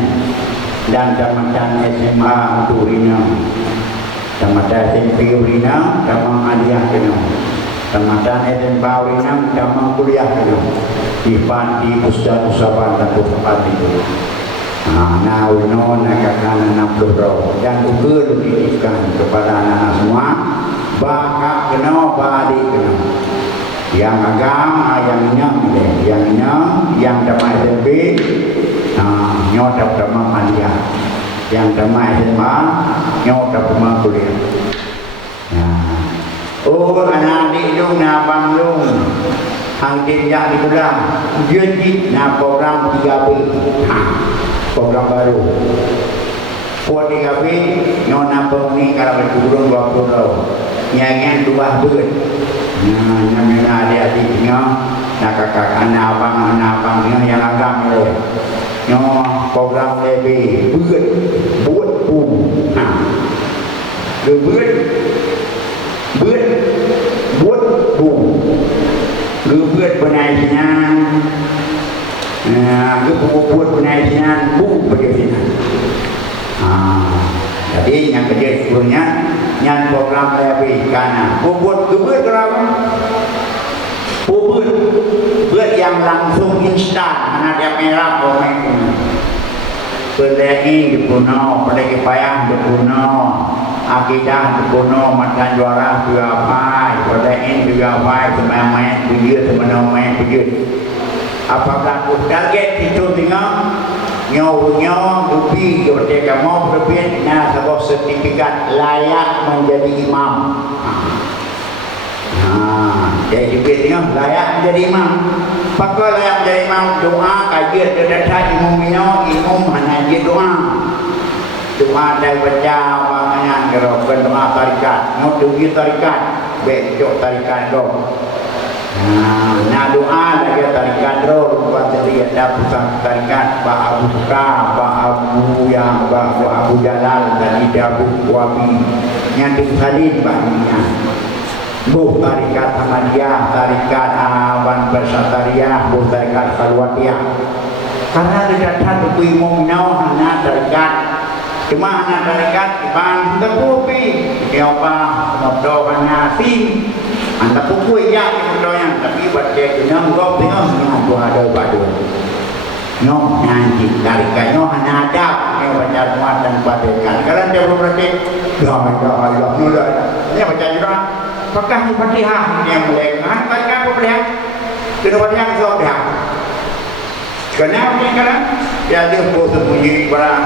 dan Tamatan SMA untuk Urina. Tamatan SMP Urina kamu hadiah kena. Tamatan SMP Urina kamu kuliah kena. Di Pusat Usahawan dan tempat itu. Nah, uno nakakana 60 roh dan juga didikan kepada anak-anak semua. Bakak kena, balik kena. Yang agama, yang damai SMP, nyodap damai mandia. Yang damai SMA, nyodap damai kuliah. Oh, anak-adik dong, nabang dong. Hang tinjak di pulang. Jadi, program 3B. Program baru. Buat 3B, nyona pemuni kalau berkurung 20 tahun. Yang dua bulan. Yang adik-adiknya, kakak anak abang yang agam le. Program lebih buat pun. Buat pun. Buat penaikan. Buat penaikan pun bagaimana? Jadi yang kerja sebelumnya yang program lebih karena buat kerana buat yang langsung instan karena dia merah komen berdeki di puno berdeki payah di puno akidah di puno makan juara juga apa berdeki juga apa main video teman-teman video apakah target itu dengan nyawa dupi kepada kamu berbeda dengan sebuah sertifikat layak menjadi imam. Jadi berbeda layak menjadi imam. Apakah layak menjadi imam? Doa kajian terdekat imam hanya dia doa. Doa dari baca banyak gerakan doa tarikat. Nutupi tarikat, becok tarikat dong. Nah doa lagi tarikat roh buat jadi ada pusat tarikat Pak Abu Bakar, Pak Abu yang Pak Abu Jalal dan Ida Abu Wabi yang disalin banyak. Bu tarikat Ahmadiyah, tarikat Awan Bersatariah, bu tarikat Khalwatiyah. Karena tidak ada imam hanya tarikat. Cuma anak tarikat ban terpupi, siapa ngobrol nasi. Anda pukul ya itu tapi buat dia kena gop tengok dua ada badu. Nyok nanti tarikatnya hanya ada yang baca muat dan bacakan. Kalau dia belum berarti Allah mudah. Ini baca juga. Apakah ini Fatihah yang mulai kan baca apa dia? Kedua yang sudah. Kenapa ni kan? Ya dia pun sembunyi barang.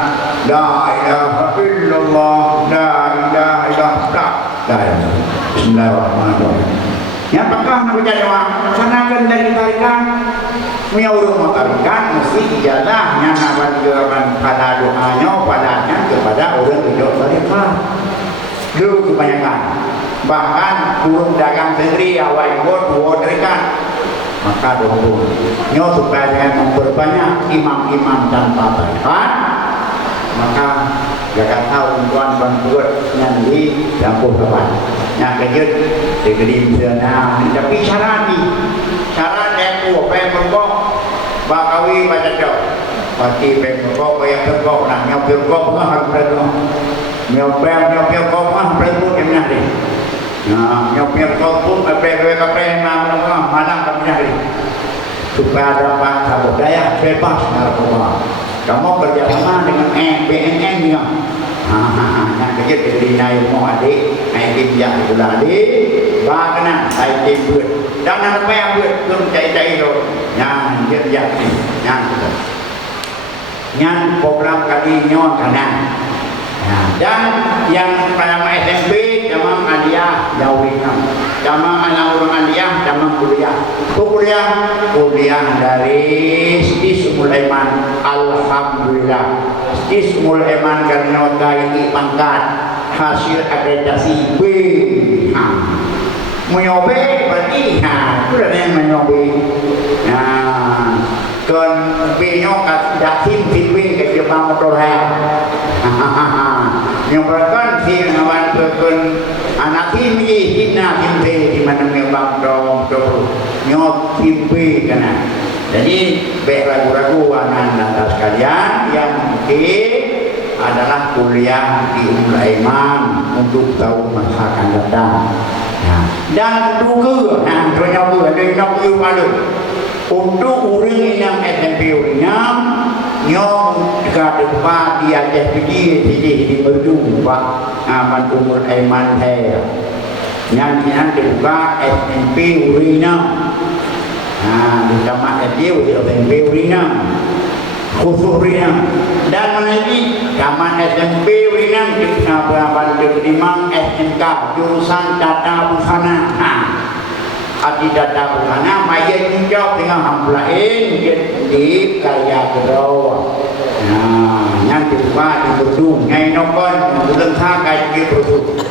La ilaha illallah, la ilaha illallah. Bismillahirrahmanirrahim. Yang apakah nak baca doa? Sanakan dari tarikan. Punya urut tarikan mesti ialah yang nak berjalan pada doanya padanya kepada orang hidup tarikan. Dulu kebanyakan. Bahkan burung dagang sendiri awal ikut dua tarikan. Maka doa nyo supaya jangan memperbanyak imam-imam tanpa tarikan. Maka jangan tahu tuan buat nanti dapur kawan. Yang kejut diberi sana. Tapi syarat yang buat berkong bakawi baca jauh pati pengkok kayak pengkok nak nyopir kok harus berdoa nyopir kok berdoa kemana deh nyopir kok pun apa mana kemana deh supaya dapat budaya bebas narkoba kamu kerjasama dengan BNN nya nah kecil dari naik mau adik naik dia bulan adik bagaimana saya timbul dan apa yang buat belum cai itu yang dia yang program kali nyon kanan dan yang pada SMP sama aliyah jauhinam sama anak orang aliyah sama kuliah dari Siti Sulaiman alhamdulillah Siti Sulaiman karena dari pangkat hasil akreditasi B menyobe berarti itu dah yang menyobe kon binyo kat datim timwing ke Jepang motor yang berkan si ngawan kon anak tim hina timte di mana memang dong nyok timpe kana jadi baik ragu-ragu anak atas kalian yang penting adalah kuliah di Ummul Aiman untuk tahun masa akan datang dan juga untuk orang yang SMP orang yang dekat dia jadi di berdua aman Ummul Aiman saya yang dibuka SMP orang di sama SMP orang khusus orang dan menjadi zaman SMP orang di Bantul Limang SMK jurusan data busana Adi data busana maya jauh dengan hampulain di kaya kedua yang dibuka di berdua nyai nopon belum sakai di berdua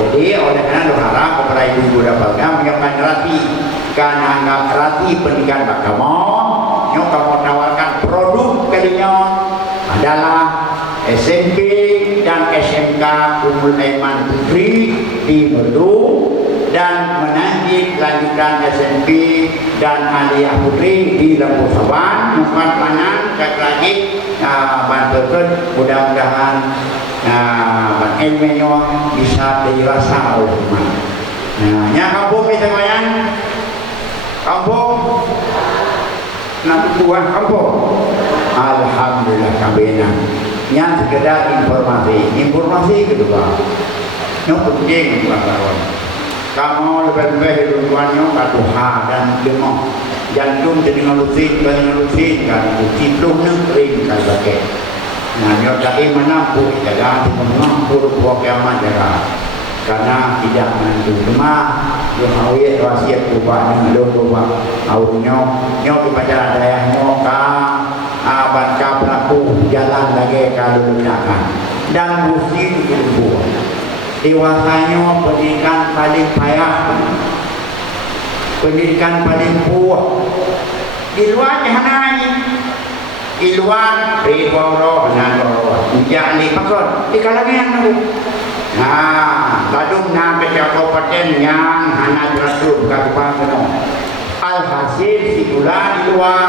jadi oleh karena berharap kepada ibu dapatkan menyiapkan rati karena anggap rati pendidikan bakamo yang kamu tawarkan produk kalinya adalah SMP dan SMK Ummul Aiman Putri di Merdu dan menanti lanjutan SMP dan Aliyah Putri di Lembu Sawan Muhammad Manan lagi bantuan mudah-mudahan ilmunya bisa dirasa oleh umat. Yang kampung kita bayang kampung nanti tuan kampung alhamdulillah kabina yang sekedar informasi kedua yang penting kawan kamu lebih rumahnya katuha dan demok jantung jadi ngalusin kan ciplung negeri kan pakai nah nyotai menampu jaga menampu ruang kiamat jaga karena tidak menentu cuma Yuhawiyat wasiat kubah dengan kubah awalnya kepada dayahnya baca pelaku jalan lagi kalau ledakan dan mesti dibuat dewasanya pendidikan paling payah pendidikan paling puas di luar jahanam di luar riwaro nanoro jali pakon di kalangan itu ladung na kabupaten yang anak rasul kabupaten alhasil si pula di luar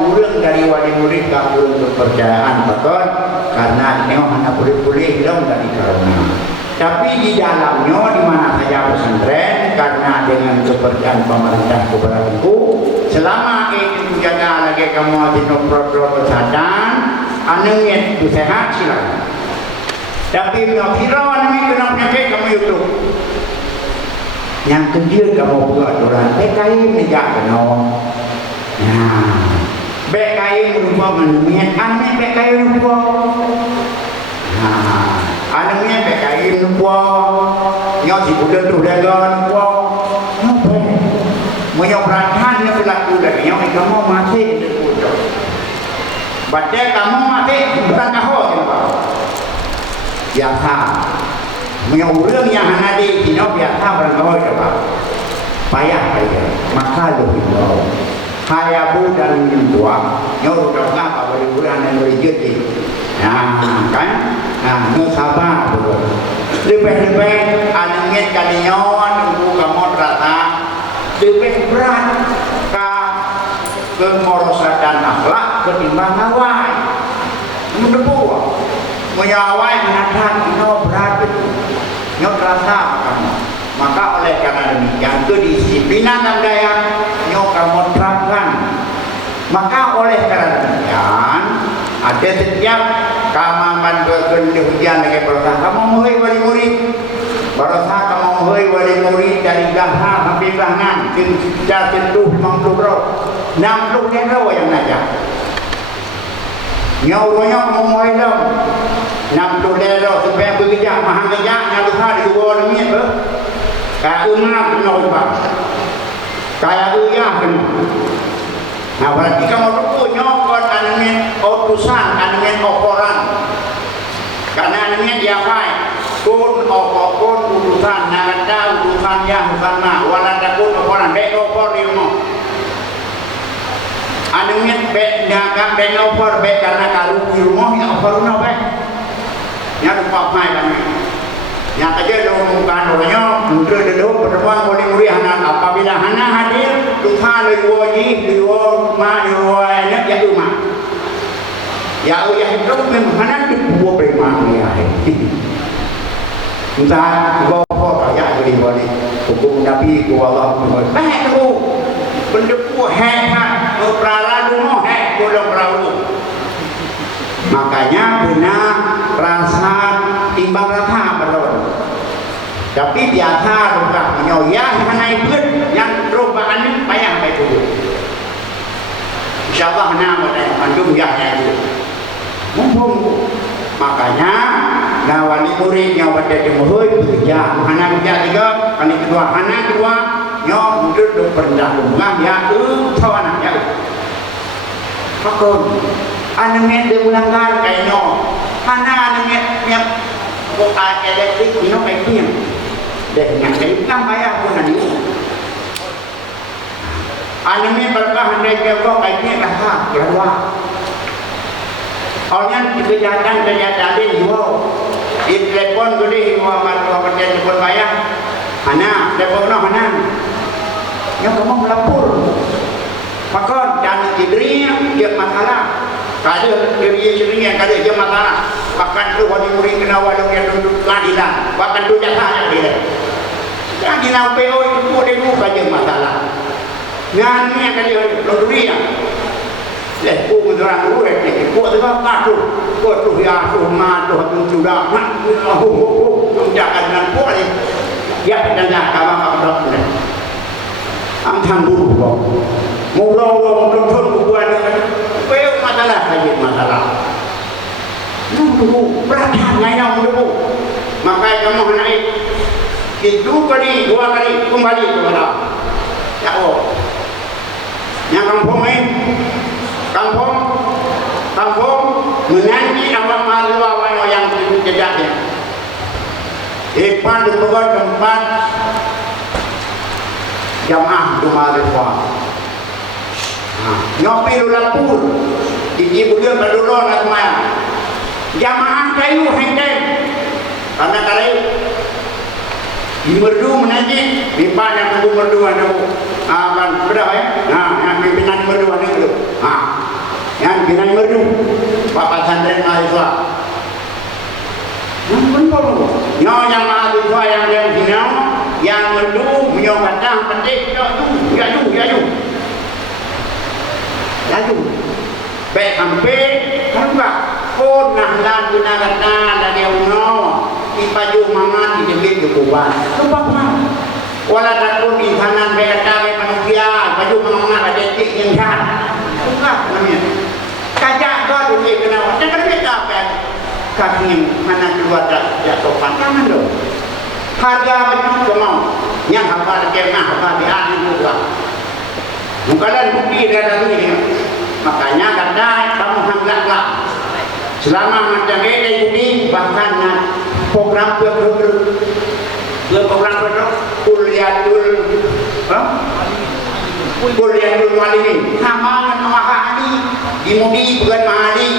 kurang dari wali murid kurang kepercayaan pakon karena ini anak boleh hilang dari karena tapi di dalamnya di mana saja pesantren karena dengan kepercayaan pemerintah kepada aku selama itu jaga lagi kamu di protokol kesehatan anaknya itu sehat silakan tapi kalau kira ini kena penyakit kamu itu yang kecil kamu buat orang PKI negak kena PKI berupa menumian aneh PKI berupa anaknya PKI berupa yang si bulan tu dagang berupa menyoprankan yang berlaku lagi yang kamu masih baca kamu masih bukan kahok biasa menyuruh yang ada di Cina biasa berkahok payah maka lebih jauh hayabu dan dua nyoru apa boleh bulan dan boleh jadi kan sabar lebih anaknya kalian nunggu kamu rata lebih berat kemerosakan akhlak ketimbang awai. Mendebu, menyawai menadhan ino berat itu, ino terasa kamu. Maka oleh karena demikian kedisiplinan dan daya ino kamu terapkan. Maka oleh karena demikian ada setiap kamaman berkendi hujan dengan berusaha kamu mulai wali murid, berusaha kamu mulai wali murid dari gahar sampai gahangan, sejak sentuh 50 roh, 60 roh yang najak. Nyawanya kamu mulai dong, 60 roh supaya bekerja mahal kerja, nyaluha di luar dunia ber, kayak umat menolak, kayak uyah kan. Nah berarti kamu ruku nyokot anumen utusan, anumen oporan. Karena anumen diapai? Kun opokun utusan, nagada utusan yang sana, waladakun oporan, bek opor ilmu. Anumen bek nyagak bek opor, bek karena karu ilmu, ya opor no bek. Yang lupa mai kami. Yang aja dongkan orangnya, untuk duduk pertemuan boleh murid anak. Apabila anak hadir, Tuhan lewati, lewat ya rumah. Ya yang itu memang anak dibuat bermakna ya. Entah bawa kayak beli hukum Nabi ku Allah Muhammad. Baik tu, pendepu hebat, berperara dulu hek bolong perahu. Makanya benar rasa timbang rasa betul. Tapi biasa rubah menyoya yang naik yang perubahan ini payah baik dulu. InsyaAllah nama dan andung yang itu. Mumpung makanya nawali murid yang pada dimuhui bekerja anak kerja tiga kali kedua anak kedua yang duduk berendah rumah ya tawanan ya. Fakon anak dia melanggar kayaknya anak yang buat elektrik ini baiknya. Dan yang saya bilang bayar pun ada. Anime berkah hendai kau kaitnya kah keluar. Orang kejahatan ini wow. Di telepon gede wow malu kerja telepon bayar. Anak telepon no anak. Yang kamu melapor. Maka dan dirinya dia masalah. Kada dirinya kada dia masalah. Bahkan tu wali murid kena walau yang duduk keadilan. Bahkan tu jasa yang dia. Yang dinapeo itu pun dia buka je masalah. Ngan ni kali loduri ya. Leh ku orang dulu ni. Ku tu apa tu? Ku tu ya tu ma tu tu sudah mak tu jangan nan ku ni. Ya dan dah kawan apa tu ni. Am thang buru kau. Murau thon ku buat ni. Peu masalah saja masalah. Dulu perhatian lain dulu. Maka kamu naik itu kali, 2 kali kembali kepada ya Allah. Yang kampung menanti abang malu yang jejaknya. Ipan dibuat tempat jamaah dumarifah. Nyopi lulapur, ibu dia berdulur nak main. Jamaah kayu hengkeng, karena kali di merdu menanti, pipa yang tunggu merdu ada apa berapa ya? Nah, yang pimpinan merdu ada itu. Yang pimpinan merdu, Bapak Santren mahasiswa. Yang benar, yang mahasiswa yang final, yang merdu menyokatang penting, yaju. Baik sampai enggak, nak gunakan dan yang ipaju mangan di debit dukuban. Lupa apa? Walau takut di kanan berkata manusia, baju mangan ada cik yang kan. Enggak namanya. Kajak kau dulu kenapa? Jangan kita apa? Kaki mana keluar tak sopan tangan dong. Harga macam kemau. Yang apa kemah apa di ahli juga. Bukan bukti dari ini. Makanya kata kamu hangatlah. Selama macam ini bahkan program kuliatul walimin sama mahali dimudi bukan mahali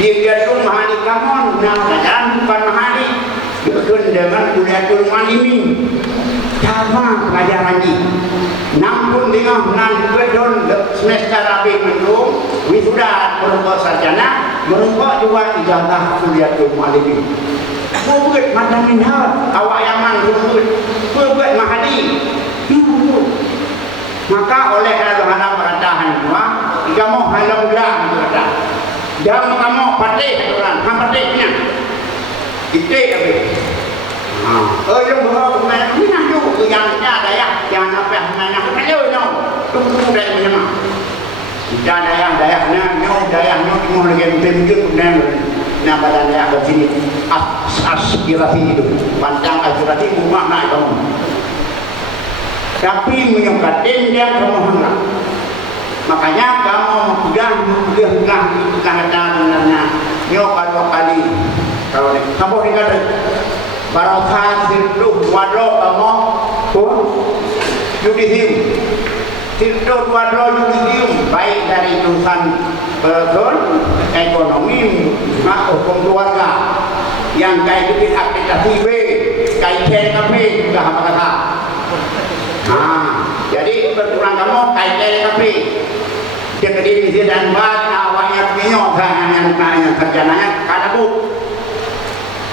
dia mahali kamu nah dan bukan mahali betul dengan kuliatul walimin Sama pengajaran ini. Nampun dengan nan bedon semester habis mendung wisuda merupakan sarjana merupakan juga ijazah kuliah muallim. Buat macam ni awak yang man buat mahadi. Maka oleh kerana hana peratahan dua, kamu halau dah berkata. Jangan kamu patih orang, kamu patihnya. Itu apa? Yang bawa mana ni nak tu yang ada yang apa mana nak tahu no. Tunggu dari mana? Daya nyo lagi temjuk dan na badan daya ke sini aspirasi itu pandang aspirasi rumah nak kamu. Tapi menyongkatin dia kamu hendak. Makanya kamu pegang sebenarnya nyo kali kalau kamu dikata barokah sirduh wadro kamu pun judisium sirduh wadro judisium baik dari urusan ekonomi hukum keluarga yang kayak gitu aplikasi B kayak KP juga apa kata jadi berkurang kamu kayak KP jadi di dan awalnya minyak yang kerjanya kada bu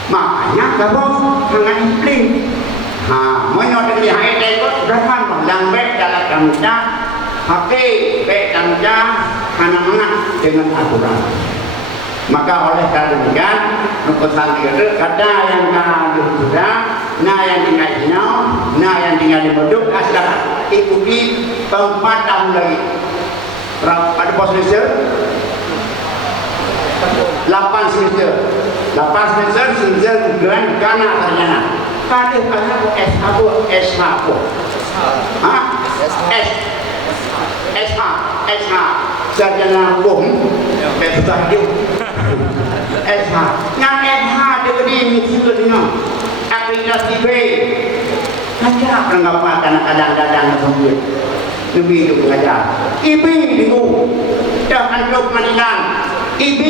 makanya kamu sangat iklim menyodok di hari itu berapa lambat dalam kerja pakai kerja anak-anak dengan aturan maka oleh karena demikian nukusan itu kata yang kadu sudah yang tinggal di yang tinggal di modul asal ikuti 4 tahun lagi ada pos semester 8 semester dengan karena sarjana kada SH sarjana hukum betul SH yang SH dia di sini aplikasi B aja peranggapan kadang-kadang sempit lebih itu pengajar IB itu dah antuk manilan IB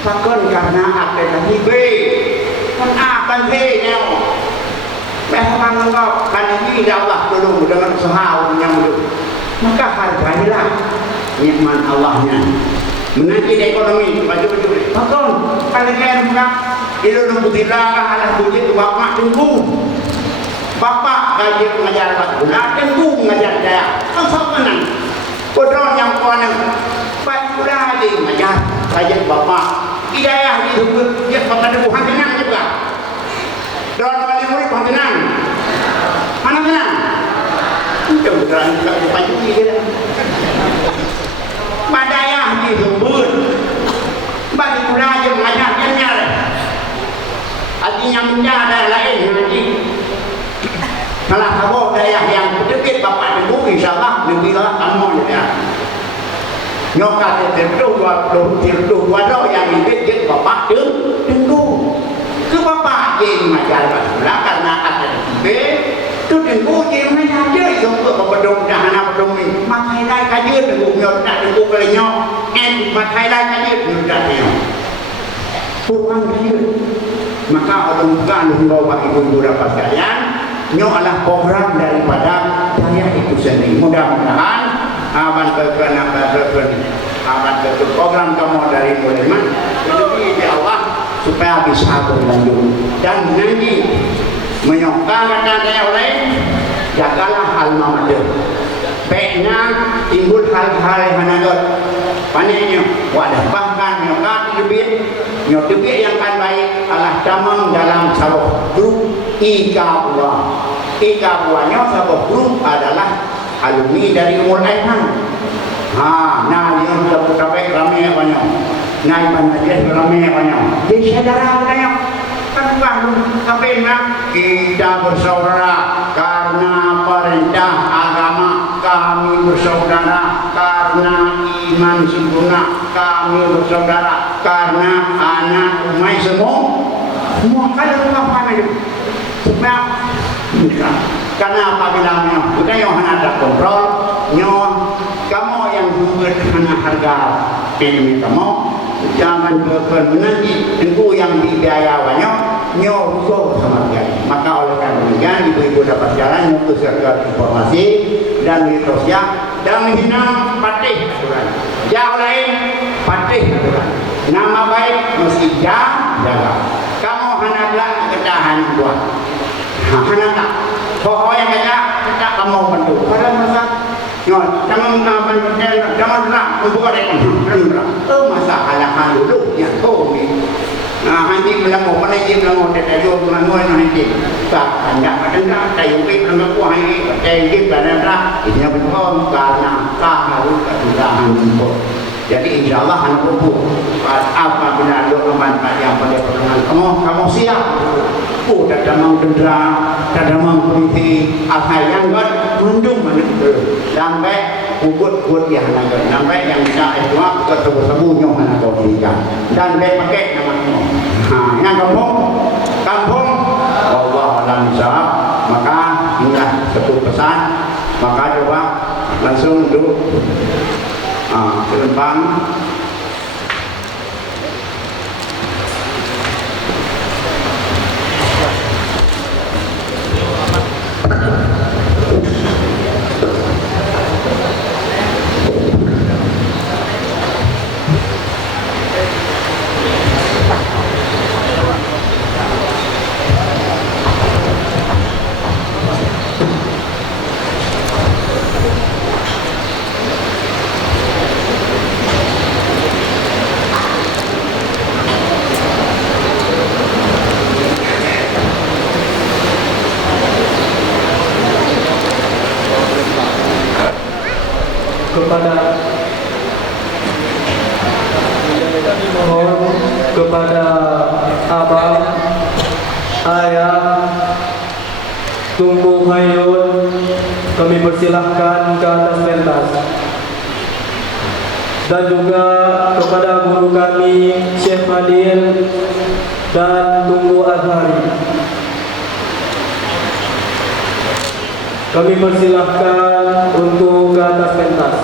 fakon karena aplikasi B kan akan B neo memang engkau kan ini Allah dulu dengan usaha yang dulu maka hargailah nikmat Allahnya menaiki ekonomi baju-baju fakon kalian enggak itu nembutilah alas bujit bapak tunggu bapak gaji pengajar bakuna tunggu mengajar saya asal menang kodron yang kuanang bapak lagi mengajar gaji bapak hidayah di dia bapak ada bukan tenang juga dan wali murid bukan tenang mana tenang itu berani tak baju dia badayah di sumber bagi pula aja mengajar dia artinya menjaga lain nanti kalau kamu daya yang sedikit bapak ibu insyaAllah lebih lah kamu ya nyokat tertuh dua yang sedikit bapak tunggu ke bapak je mengajar pula karena ada di tu tunggu je mengajar itu untuk dahana peduli makai lai kaji tunggu nyot tak tunggu kelenya makai lai kaji nyot nyot kurang kaji maka orang bukan membawa ibu-ibu dapat sekalian ini adalah program daripada daya itu sendiri mudah-mudahan aman program kamu dari Muliman lebih di Allah supaya bisa berlanjut dan nanti menyokong kata lain jagalah alma mater baiknya timbul hal-hal yang menagot panenya wadah bahkan nyokap lebih yang kan baik Allah damang dalam sabuk grup Ika-buahnya sabuk grup adalah alumni dari Umur Aiman nah yang sampai ramai banyak nah Iban Najib ramai banyak jadi saudara banyak kan bukan sampai kita bersaudara karena perintah agama kami bersaudara karena iman sempurna kami bersaudara karena anak umai semua kalau apa itu sebab karena apabila kita yang ada kontrol kamu yang memberikan harga ini kamu jangan bermenanti tentu yang dibiayawannya rusuh sama sekali maka oleh yang demikian, ibu-ibu dapat jalan untuk segala informasi dan mitosnya dan menghina patih aturan. Yang lain patih aturan. Nama baik mesti jaga. Kamu hanaklah ketahan buat. Hanaklah. Pokok yang kita kamu bantu. Pada masa jangan membuka masalah dulu yang kau ni. Nanti melangkau mana je melangkau tertajuk melangkau nanti. Tak anda ada tayu pun melangkau hari tayu kerana ini yang betul karena kamu kesudahan itu. Jadi insyaallah anak buku apabila lo manfaat yang pada pertengahan kamu siap. Tak ada mang dendra, tak ada mang polisi, yang kan mendung menentu. Sampai ukut yang naga, sampai yang bisa itu ketemu nyong anak kau tiga. Dan pakai nama kamu. Yang kampung, Allah alam sahab. Maka inilah satu pesan. Maka coba langsung duduk selempang. kepada abang, ayah, Tunggu Hayun, kami persilahkan ke atas pentas. Dan juga kepada guru kami Syekh Fadil dan Tunggu Azhari, kami persilahkan untuk ke atas pentas.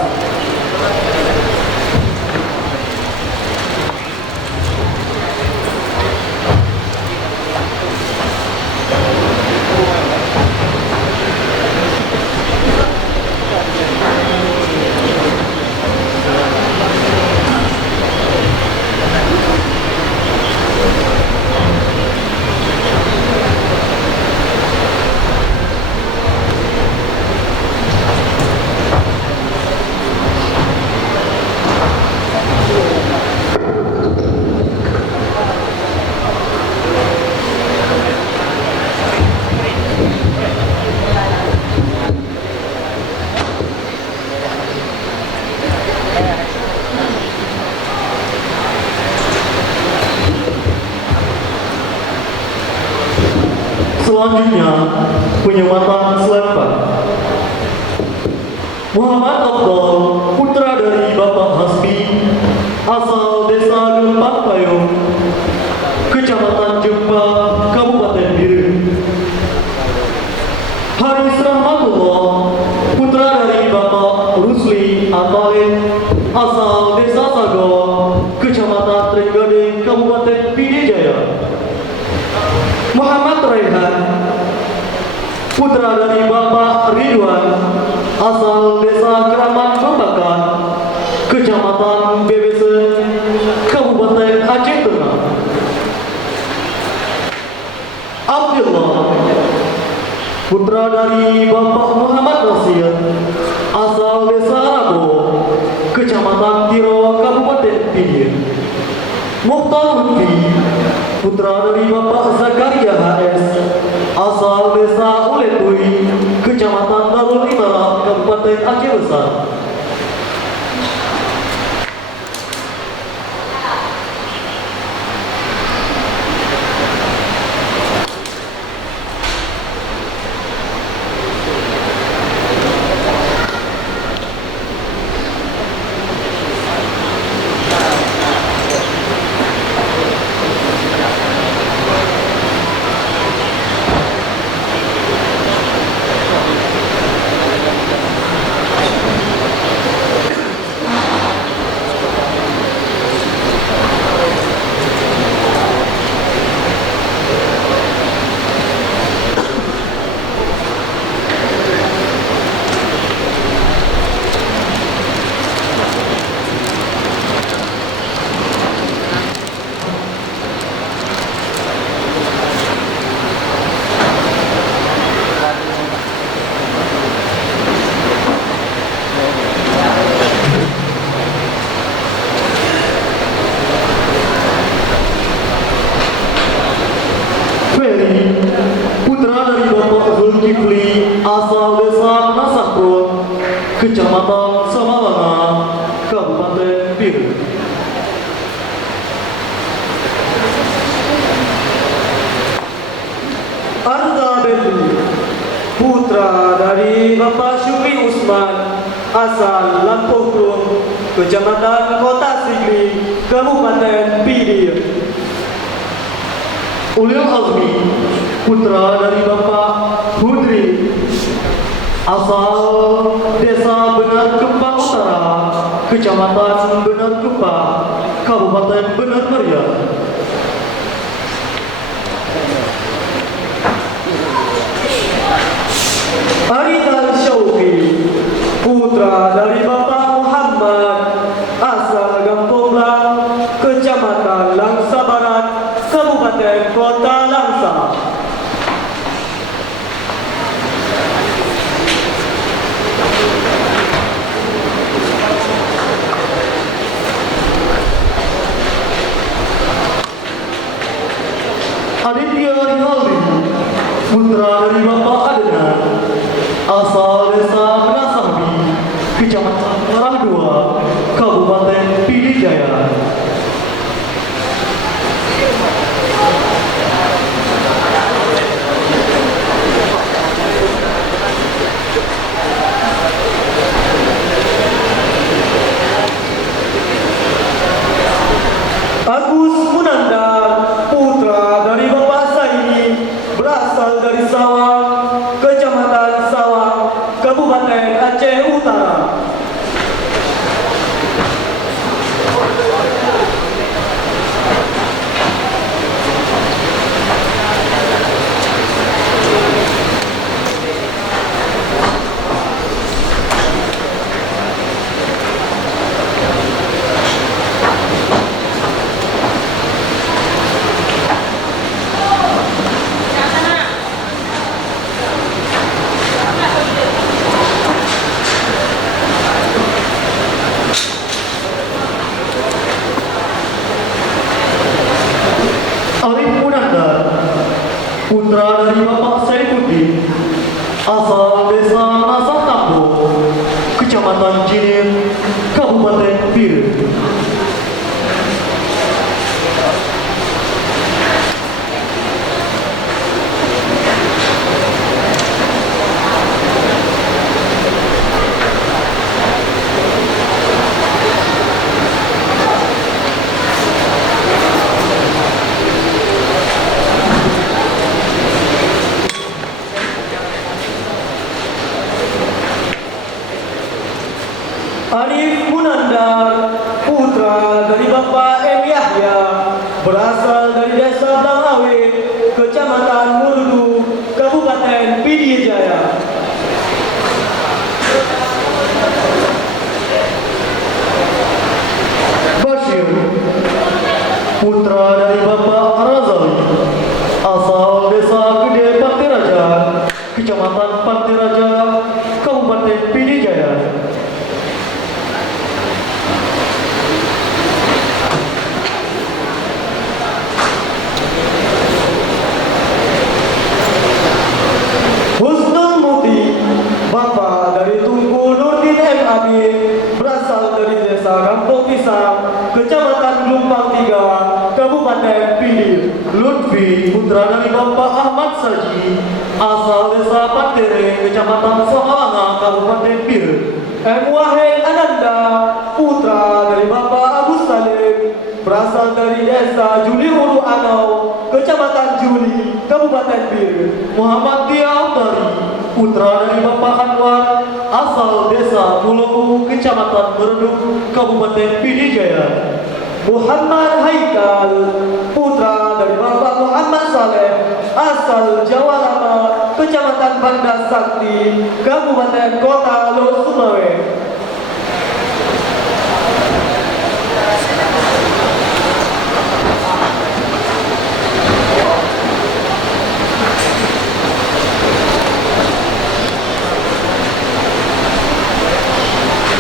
Selanjutnya, penyematan selempang. Muhammad Abdul, putra dari Bapak Hasbi, asal desa Gempang Payung, Kecamatan Jempa, Kabupaten Biren. Haris Rahmatullah, putra dari Bapak Rusli Atalin, asal desa Sago, Kecamatan Trenggading, Kabupaten Pidijaya. Muhammad Raihan, putra dari Bapak Ridwan, asal desa Keramat Babakan, Kecamatan Bebese, Kabupaten Aceh Tengah. Abdullah, putra dari Bapak Muhammad Nasir, asal desa Rago, Kecamatan Tiro, Kabupaten Pidijaya. Mukhtar Lutfi, putra dari Bapak Zakaria HS, asal desa Uletui, Kecamatan Darul Imarah, Kabupaten Aceh Besar. Kecamatan Samalanga, Kabupaten Pire. Arda Bellu, putra dari Bapak Syukri Usman, asal Lampung Krum, Kecamatan Kota Sigli, Kabupaten Pire. Ulil Azmi, putra dari Bapak Hudri, asal Desa Benar Kempang Utara, Kecamatan Benar Kempang, Kabupaten Benar Meriah. Aridan Syauki, putra dari Bapak Muhammad, asal Gampong Lang, Kecamatan Langsa Barat, Kabupaten Kota Langsa. Aditya Rihaldi, putra dari Bapak Adnan, asal Desa Menasahbi, Kecamatan Merah 2, Kabupaten Pidijaya. Agus Munandar, putra dari Bapak Saini, berasal dari Sawang, Kecamatan Sawang, Kabupaten Aceh Utara. Arif Munandar, putra dari Bapak Saifuddin, asal Desa Nasah Tambo, Kecamatan Jinir, Kabupaten Pire. Arif Munandar, putra dari Bapak M. Yahya, berasal dari Desa Blangawe, Kecamatan Murudu, Kabupaten Pidijaya. Bashir, putra dari Bapak Razali, asal Desa Gede Pantiraja, Kecamatan Pantiraja, Kabupaten Pidijaya. Husnul Muti, Bapak dari Tungku Nurdin M. Amin, berasal dari Desa Kampung Pisang, Kecamatan Gelombang 3, Kabupaten Pidi. Lutfi, putra dari Bapak Ahmad Saji, asal Desa Pantere, Kecamatan Samalanga, Kabupaten Pidi. M. Wahid Ananda, putra dari Bapak Agus Salim, berasal dari Desa Juli Hulu Anau, Kecamatan Juli, Kabupaten Bir. Muhammad Tiautari, putra dari Bapak Anwar, asal Desa Pulau, Kecamatan Mereduk, Kabupaten Pidijaya. Muhammad Haikal, putra dari Bapak Muhammad Saleh, asal Jawa Lama, Kecamatan Banda Sakti, Kabupaten Kota Lo Sumawe.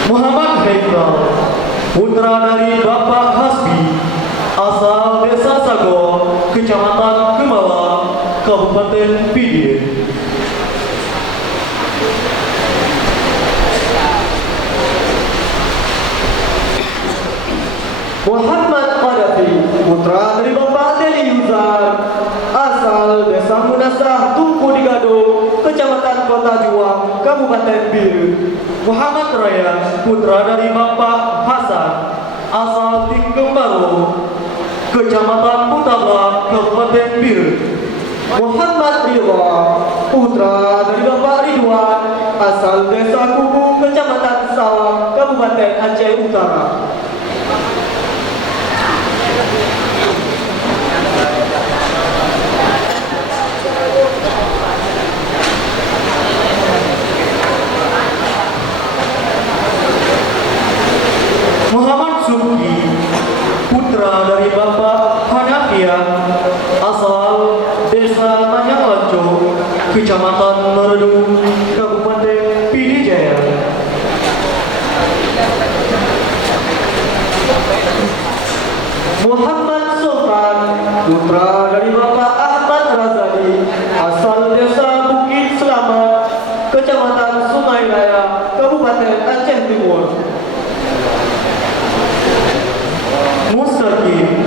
Muhammad Haikal, putra dari Bapak Hasbi, asal Desa Sago, Kecamatan Kemala, Kabupaten Pidi. Kabupaten Biru. Muhammad Raya, putra dari Bapak Hasan, asal Tingkeng Baru, Kecamatan Putabak, Kabupaten Biru. Muhammad Ridwan, putra dari Bapak Ridwan, asal Desa Kubu, Kecamatan Sawang, Kabupaten Aceh Utara. Muhammad Subki, putra dari Bapak Hanafiah, asal Desa Manyalanco, Kecamatan Meredu, Kabupaten Pidijaya. Muhammad Sultan, putra dari Bapak Ahmad Razali, asal Desa Bukit Selamat, Kecamatan Sungai Raya, Kabupaten Aceh Timur. Mustaqim,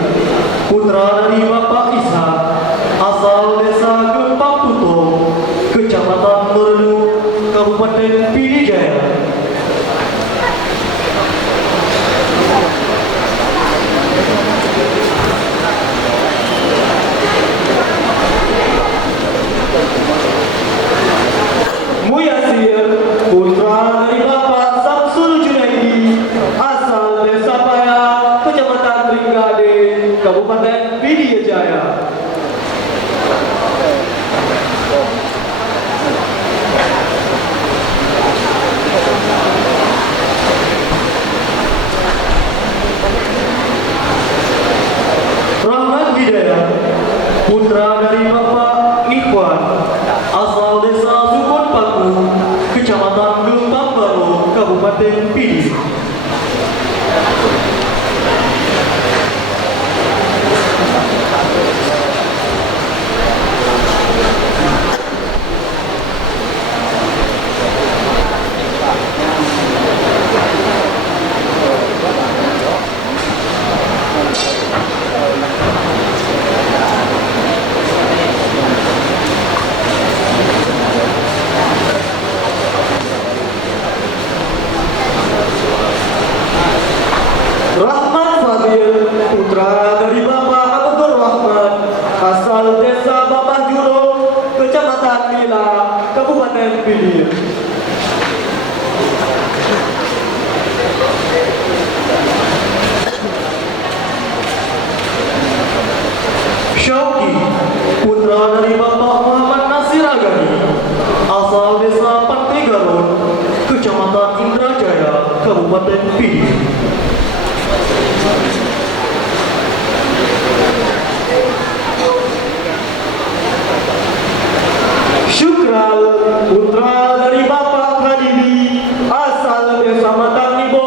putra dari Bapak Ishak, asal Desa Gempang Puto, Kecamatan Meredu, Kabupaten Pidijaya. Muyasir, putra dari Bapak Samsul Junaidi, asal Desa Paya, Kecamatan Ringgade, Kabupaten Pidijaya. Rahmat Hidayat, putra dari Bapak Ikhwan, asal Desa Sukun Paku, Kecamatan Gempang Baru, Kabupaten Pidi. Rahmat Fadil, putra dari Bapak Abdur Rahman, asal Desa Bapak Juro, Kecamatan Mila, Kabupaten Pidi. Syauki, putra dari Bapak Muhammad Nasir Agani, asal Desa Pantai Garut, Kecamatan Indrajaya, Kabupaten Pidi. Syukral, putra dari Bapak Khadimi, asal Desa Matang Nibo,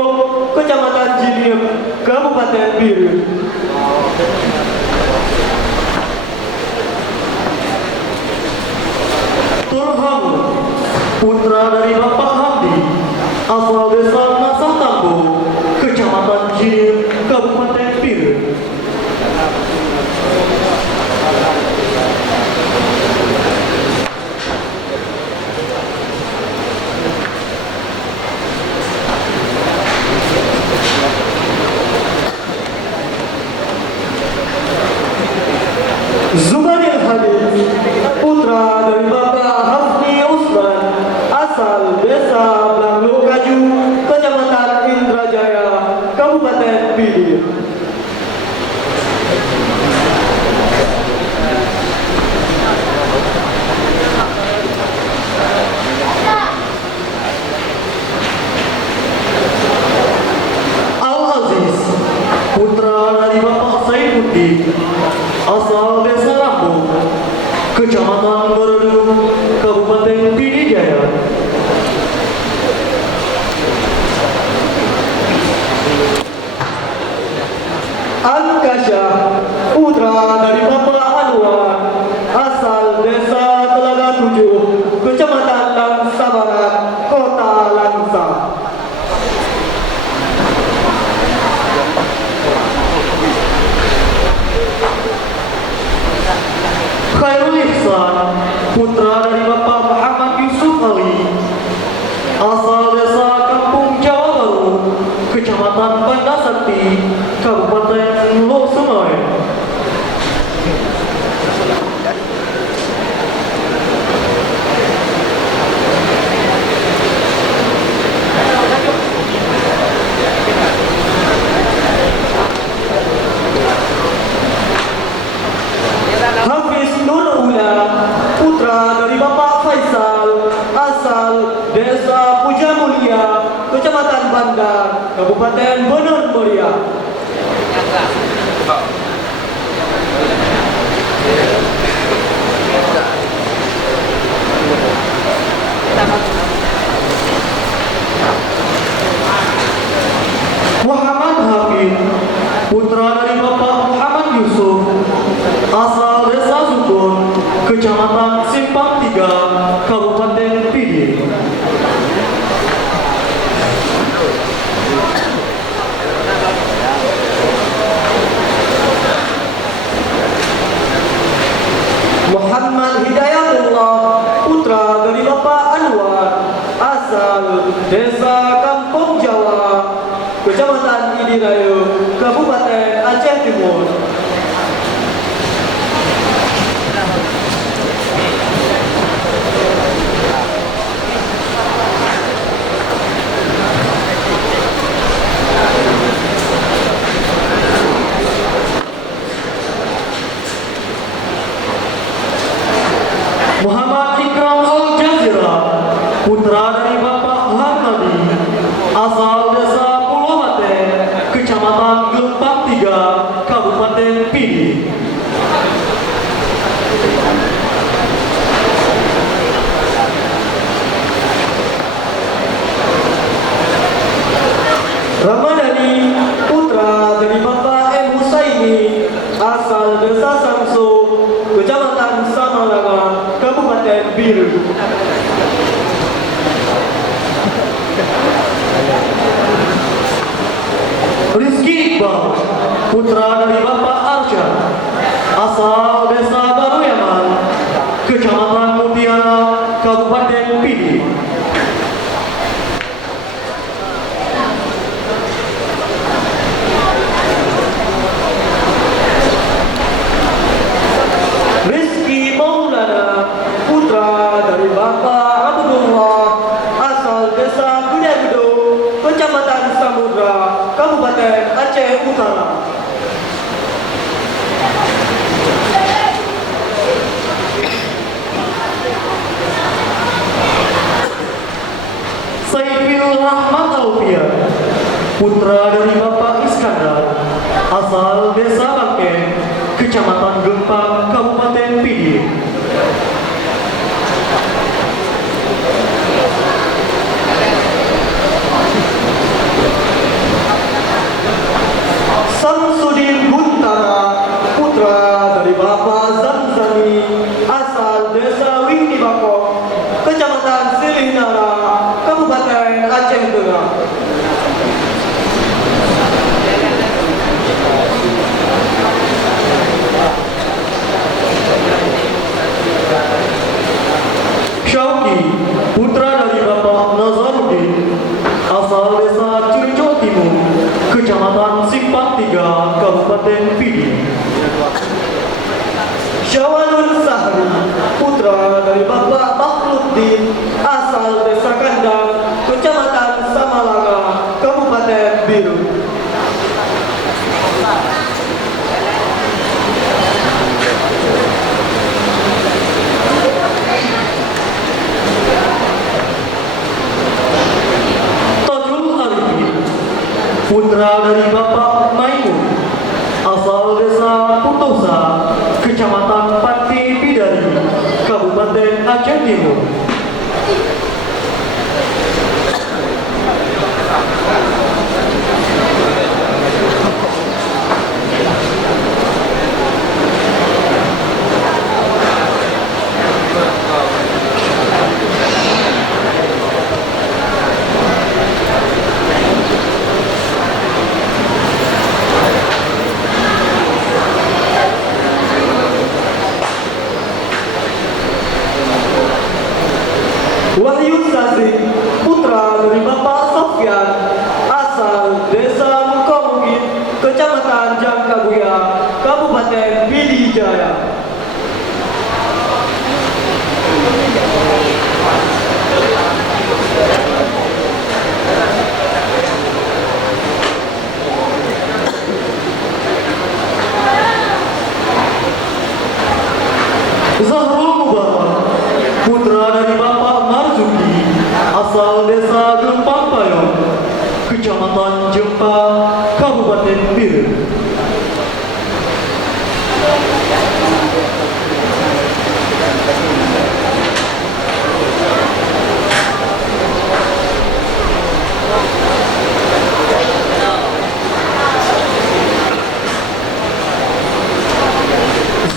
Kecamatan Jilim, Kabupaten Biru. Turham, putra dari Bapak Hamdi, asal Desa Nasang Tambo, Kecamatan Jilim, Kabupaten Biru. Zubair Hadid, putra dari Bapak Hafni Usman, asal Desa Blanglo Kaju, Kecamatan Indrajaya, Kabupaten Pidi. Al-Aziz, putra dari Bapak Saifuddin, asal Desa Rambo, Kecamatan Meredu, Kabupaten Pidijaya. Al-Kasya, putra dari Bapak Anwar, asal Desa Telaga Tujuh, Kecamatan Langsa Barat, Kota Langsa. Khairul Ihsan, putra dari Bapak Muhammad Yusuf Ali, Kabupaten Bener Meriah. Muhammad Hamid, putra dari Bapak Muhammad Yusuf, asal Desa Sukun, Kecamatan Simpang 3, Kabupaten Pidi. Muhammad Hidayatullah, putra dari Bapak Anwar, asal Desa Kampung Jawa, Kecamatan Idiraya, Kabupaten Aceh Timur. Muhammad Ikram Al-Jazira, putra dari Bapak Hamadi, asal Desa Pulau Mate, Kecamatan Gelpak 3, Kabupaten Pidi. Ramadhani, putra dari Bapak M. Husaini, asal Desa Samsu, Kecamatan Samalanga, Kabupaten Biru. Rizky Iqbal, putra dari Bapak Arsyad, asal Desa Baru Yaman, Kecamatan Mutiara, Kabupaten Pidi. Rizky Maulana, putra dari Bapak Abdullah, asal Desa Gudegudo, Kecamatan Samudra, Kabupaten Aceh Utara. Saifil Rahmat Alfian, putra dari Bapak Iskandar, asal Desa Bangke, Kecamatan Gempang, Kabupaten Pidi. Samsudin Guntara, putra dari Bapak Zamzami, asal Desa Wingi Bakok, Kecamatan Silihnara, Kabupaten Aceh Tengah. Syauki, putra dari Bapak Nazaruddin, asal Desa Curjo Timur, Kecamatan Simpang 3, Kabupaten Pidi. Syawalun Sahri, putra dari Bapak Bakhluddin, asal Desa Kandang, Kecamatan Samalanga, Kabupaten Biru. Tajul Arifin, putra dari Bapak Maimun, asal Desa Putosa, Kecamatan Pati Bidari, Kabupaten Aceh Timur. Wahyu Sasi, putra dari Bapak Sofyan, asal Desa Mukomugit, Kecamatan Jangkabuya, Kabupaten Pidijaya. Zahrul Mubarak, putra dari Bapak Marzuki, asal Desa Gempang Payong, Kecamatan Kecamatan Jempa, Kabupaten Bir.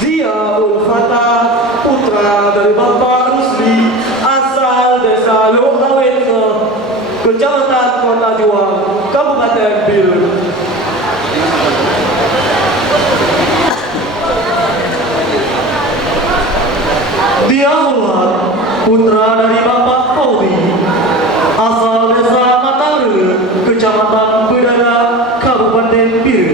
Zia Ulfata, putra dari Bapak Rusli, asal desa Lohawetne, Kecamatan Kota Juang, Kabupaten Bir. Dia Muhammad, putra dari Bapak Faudi, asal desa Matare, Kecamatan Bedara, Kabupaten Bir.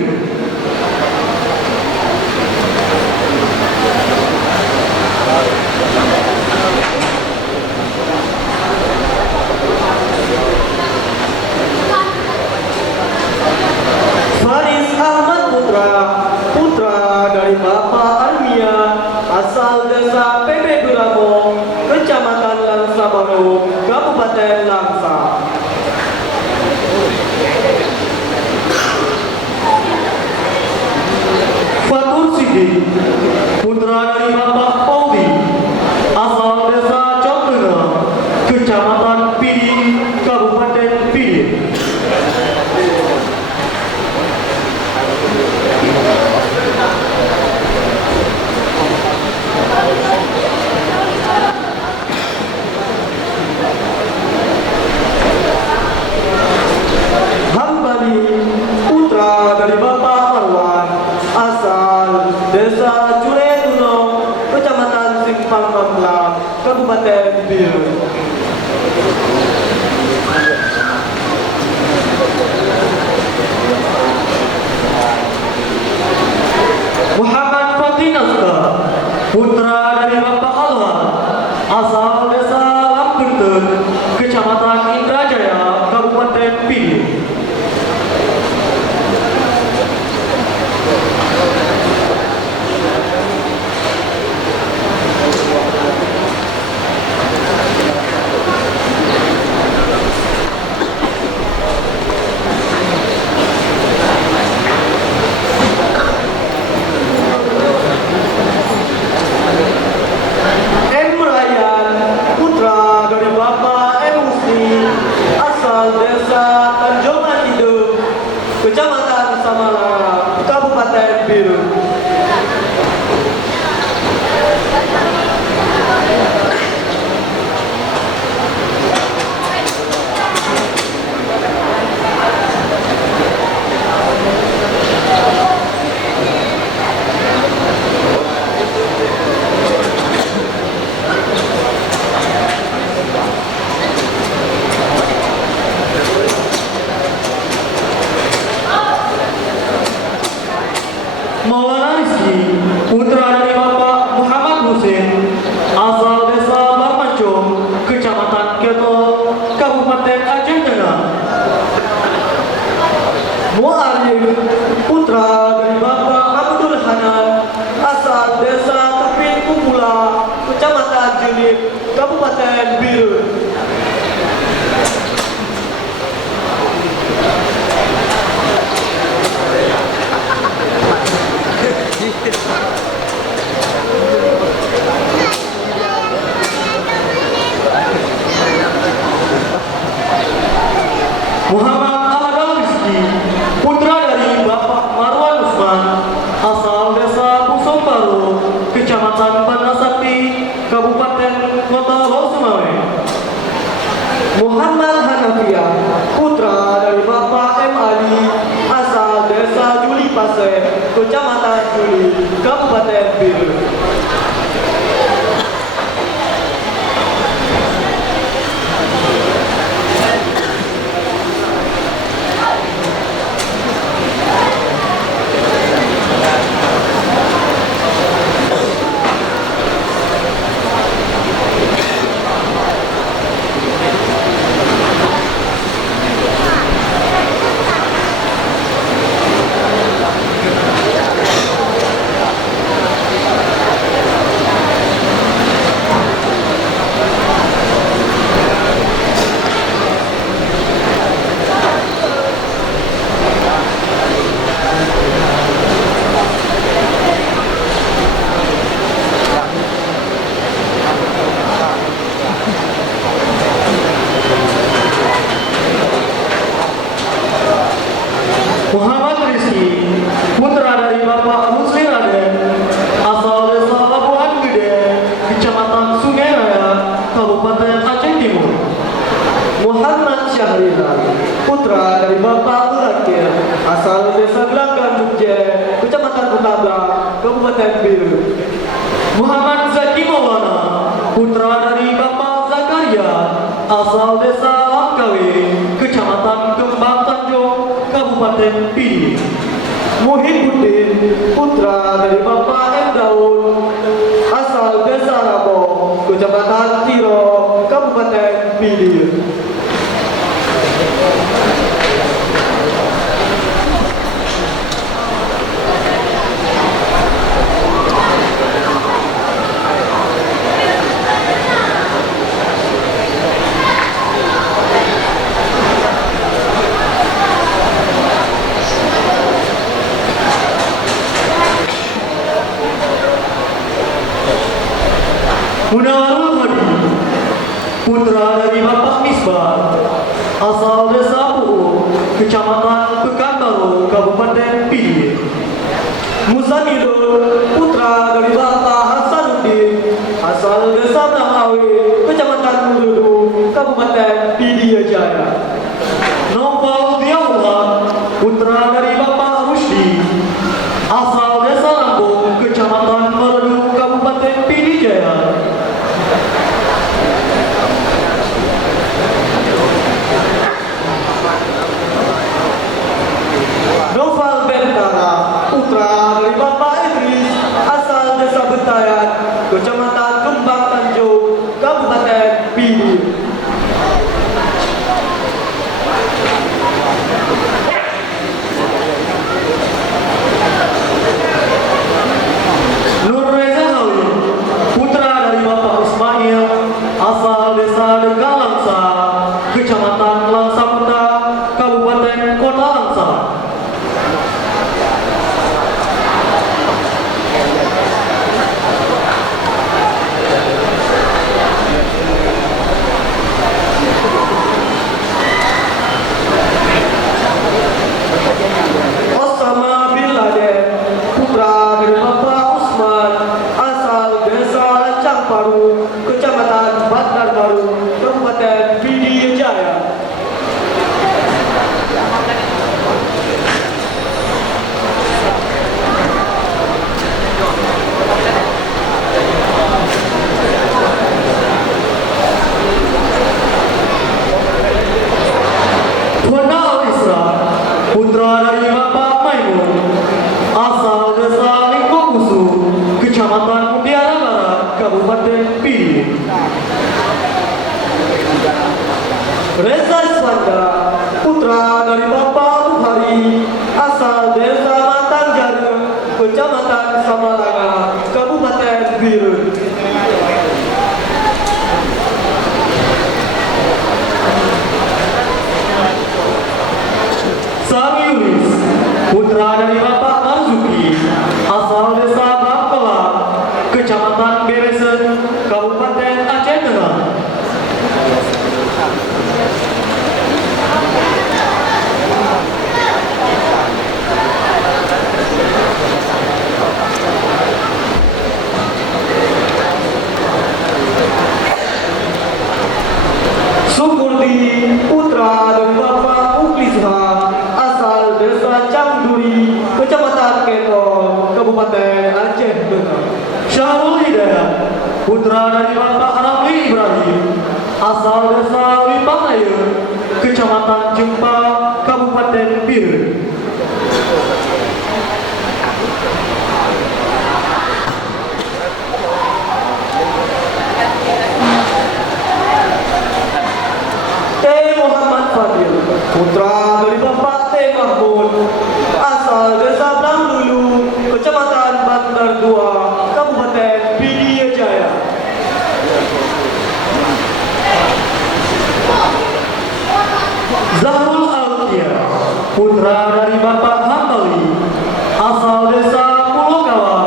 Faris Ahmad putra dari Bapak Armia, asal desa PB Duramo, Kecamatan Langsa Baru, Kabupaten Langsa. Fatur Siddiq, putra dari Bapak Paudi, asal desa Cokena, Kecamatan Pidi, Kabupaten Pidi. Hambali, putra dari Bapak Marwan, asal desa Curetuno, Kecamatan Simpang Manglang, Kabupaten Bir. Muhammad Fatih Nazka, putra dari Bapak Alwan, asal desa Lampenten, Kecamatan Indrajaya, Kabupaten Pidi. M. Ryan, putra dari Bapak M. Musni, asal desa Tanjungan Hidup, Kecamatan Samalara, Kabupaten Biru. Maulana Rizki, putra dari Bapak Muhammad Husin, asal desa Barmancung, Kecamatan Keto, Kabupaten Aceh Tengah. Mu'arif, putra dari Bapak Abdul Hanan, asal desa Tepin Kumula, Kecamatan Jelip, Kabupaten Biru. Muhammad Ahmad Rizki, putra dari Bapak Marwan Usman, asal desa Pusong Baru, Kecamatan Banasakti, Kabupaten Kota Bausumawe. Muhammad Hanafiah, putra dari Bapak M. Ali, asal desa Juli Pase, Kecamatan Juli, Kabupaten Biru. dari Bapak Urakir, asal Desa Gelanggang Muje, Kecamatan Kutaga, Kabupaten Biru. Muhammad Zaki Maulana, putra dari Bapak Zakaria, asal Desa Langkawi, Kecamatan Kembang Tanjung, Kabupaten Pidi. Muhyiddin, putra dari Bapak M. Daud, asal Desa Rabo, Kecamatan Tiro, Kabupaten Pidi. Munawwarul Hadi, putra dari Bapak Misbah, asal Desa Pu'u, Kecamatan Pekanbaru, Kabupaten Pidi. Muzamilul, putra dari Bapak Hasanuddin, asal Desa Blangawi, Kecamatan Mududu, Kabupaten Pidi Jaya. Noval Diaullah, putra dari Bapak Rusdi, asal Desa Lambung, Kecamatan Merdu, Kabupaten Pidi Jaya. Noval Bentara, putra dari Bapak Idris, asal Desa Bentayan, Kecamatan Kembang Tanjung, Kabupaten Pidi. Nur Reza Halim, putra dari Bapak Ismail, asal Desa Dekalangsa, Kecamatan Langsa Muda, Kabupaten Kota Langsa. Osama bin Laden, putra dari Bapak Usman, asal Desa Lancang Baru, Kecamatan Bandar Baru, Kabupaten Pidi Jaya. Wana Al-Isra, putra dari Bapak Maimun, asal Desa Lingkokusu, Kecamatan Mutiara Barat, Kabupaten Pidi. Reza Iswanda, putra dari Bapak Buhari, asal Desa Matan Jarum, Kecamatan Samalanga, Kabupaten Biru. Sami Yunis, putra dari Bapak Marzuki, asal Desa Bangkela, Kecamatan Beresen, Kabupaten Aceh Tengah. Sukurdi, putra dari Bapak Uklisha, asal Desa Camduri, Kecamatan Ketol, Kabupaten Aceh Tengah. Syahrul Hidayat, putra dari Bapak Ramli Ibrahim, asal Desa Lipangayu, Kecamatan Jempa, Kabupaten Bir. T. Muhammad Fadil, putra dari Bapak T. Mahmud, asal Desa Blangdulu, Kecamatan Bandar 2, Kabupaten Pidi Jaya. Zahrul Alkia, putra dari Bapak Hambali, asal Desa Pulokawa,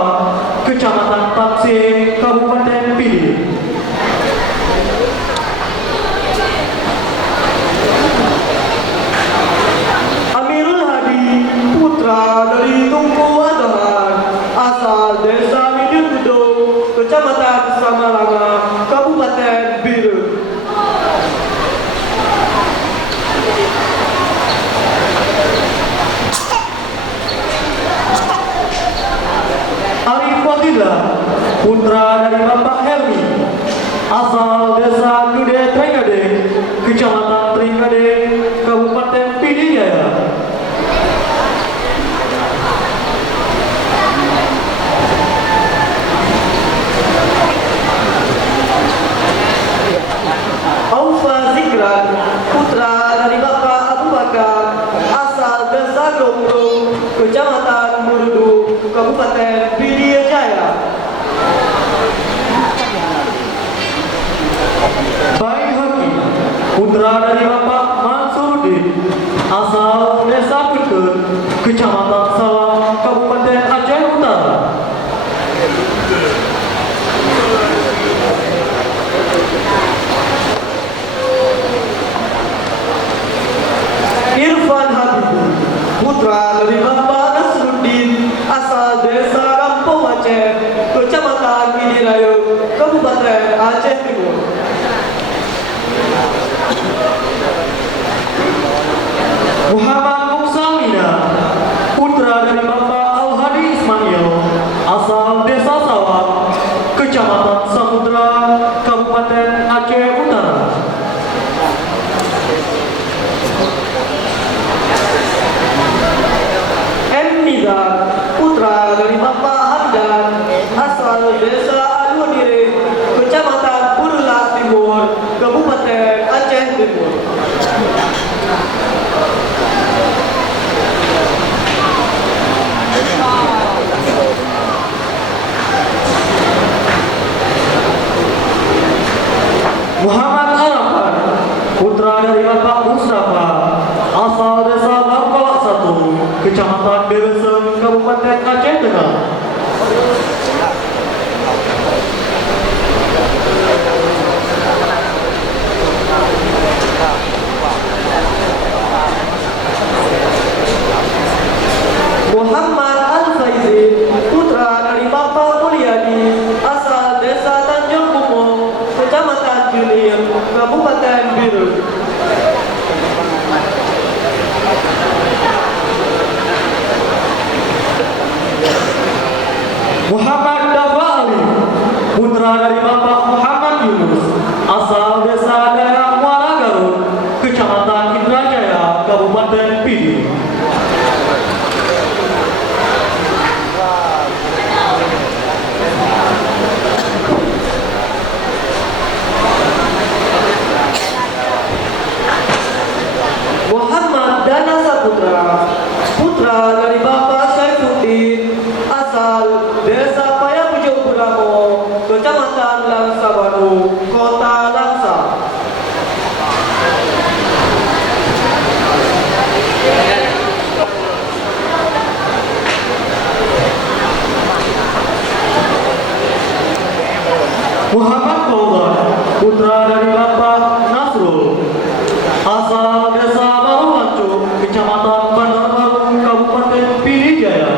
Kecamatan Paksi, Kabupaten Pidi. Amirul Hadi, putra dari Tungku Adahan, asal Desa Midibudo, Kecamatan Samalanga, Kabupaten Biru. dari Bapak Helmi, asal desa Gede Trengade, Kecamatan Trengade, Kabupaten Pidijaya. Aufa Zikran, putra dari Bapak Abu Bakar, asal desa Gombrong, Kecamatan Murudu, Kabupaten Pidijaya. Baik Haki, putra dari Bapak Mansuruddin, asal desa Putun, Kecamatan Sawang, Kabupaten Aceh Utara. Irfan Habib, putra dari Bapak Nasruddin, asal desa Kampung Aceh, Kecamatan Pidirayu, Kabupaten Aceh Timur. Muhammad Muksamina, putra dari Bapak Al-Hadi Ismail, asal desa Sawang, Kecamatan Samudra, Kabupaten Aceh Utara. Nizar, putra dari Bapak Hamdan, asal desa Aludire, Kecamatan Burla Timur, Kabupaten Aceh Timur. Muhammad Arafat, putra dari Bapak Mustafa, asal desa Bangkolak 1, Kecamatan Bebesem, Kabupaten Aceh Tengah. Muhammad Al-Faizin, putra dari Bapak Mulyadi, asal desa Tanjung Bumong, Kecamatan Junir, Kabupaten Biru. Muhammad Dafa Ali, putra dari Bapak Muhammad Yunus, asal desa daerah Muara Garut, Kecamatan Indrajaya, Kabupaten Pidi. Muhammad Dana Saputra, putra dari Bapak Saifuddin, asal desa Payapujo Buramo, Kecamatan Langsa Baru, Kota Langsa. Muhammad Kaulan, putra dari Bapak Nasrul, asal desa Baru Mancung, Kecamatan Bandar Baru, Kabupaten Pidijaya.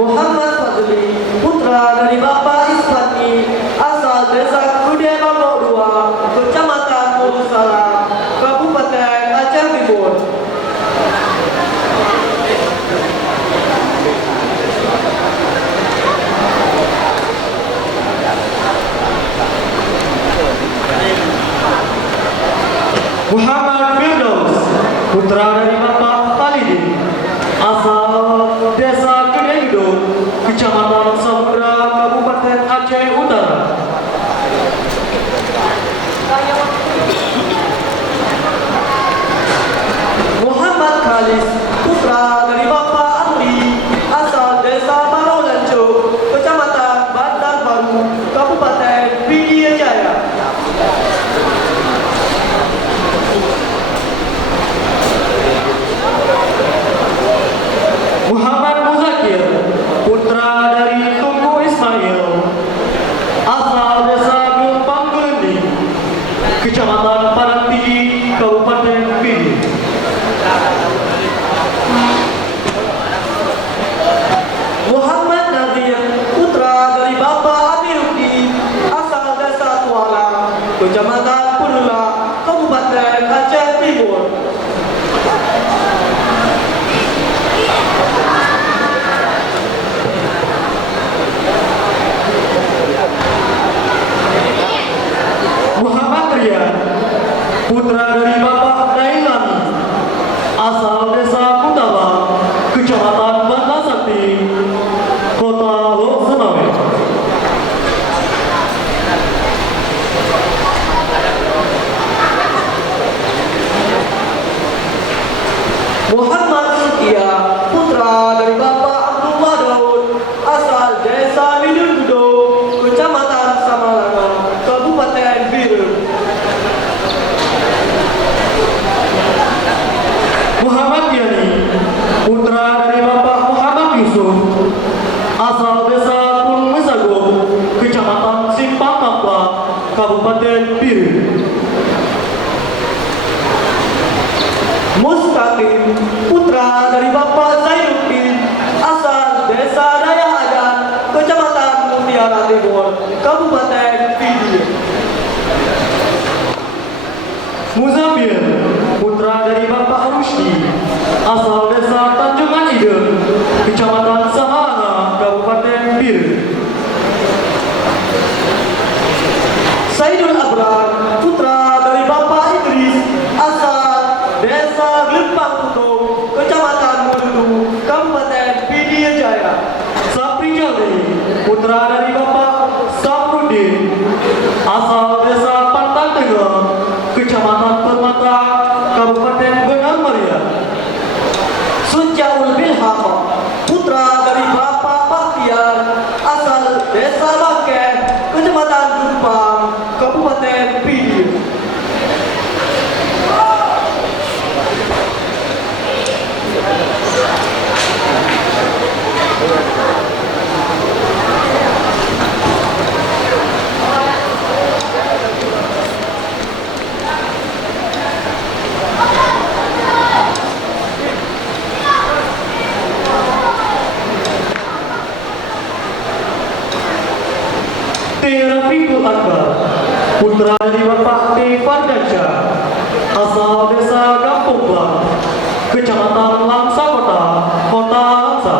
Muhammad Fadli, putra dari Bapak Isfati, asal desa Gede Lombok 2, Kecamatan Mulusala, Kabupaten Aceh Timur. Muhammad Firdaus, putra dari Bapak Khalidin, asal desa Gede Hidung, Kecamatan Samudra, Kabupaten Aceh Utara. Muhammad Khalis, putra dari Bapak Amri, asal desa Barolanco, Kecamatan Bandar Baru, Kabupaten Pidijaya. Muhammad Muzakir, putra dari Tunku Ismail, asal desa Gelompang Gelending, Kecamatan Parangpidi, Kabupaten Pidi. Muhammad Nadir, putra dari Bapak Amiruddin, asal desa Tualang, Kecamatan Purula, Kabupaten Aceh Timur. putra dari Bapak Dailani, asal desa Kutaba, kecamatan Banda Sakti, kota Lok Senawe. Muhammad Sukia, putra dari Bapak Abdullah Daud, asal desa Midun Gudo, kecamatan Samalanga, Kabupaten Biren. Muhammad Yani, putra dari Bapak Muhammad Yusuf, asal desa Kulmesago, kecamatan Simpang Kapla, Kabupaten Biren. Mustaqim, putra dari Bapak Zainuddin, asal desa Daya Adan, kecamatan Mutiara Timur, Kabupaten Pidi. Muzamil, putra dari Bapak Rusdi, asal desa Tanjungan Ide, kecamatan Samalanga, Kabupaten Bir. Saidul Abrar, putra dari Bapak Idris, asal desa Gelempang Kutung, kecamatan Mududu, Kabupaten Pidi Jaya. Sapri Jaldi, putra dari Bapak Samrudin, asal desa Pantan Tengah, kecamatan Permata, Kabupaten Benar Maria. Sunjaul Bilham, putra dari Bapak Baktiar, asal desa Bangkeh, kecamatan Dumpang, Kabupaten Pidi. Rafiqul Akbar, putra dari Bapak T. Fardansyah, asal desa Gampung Blang, kecamatan Langsa Kota, kota Langsa.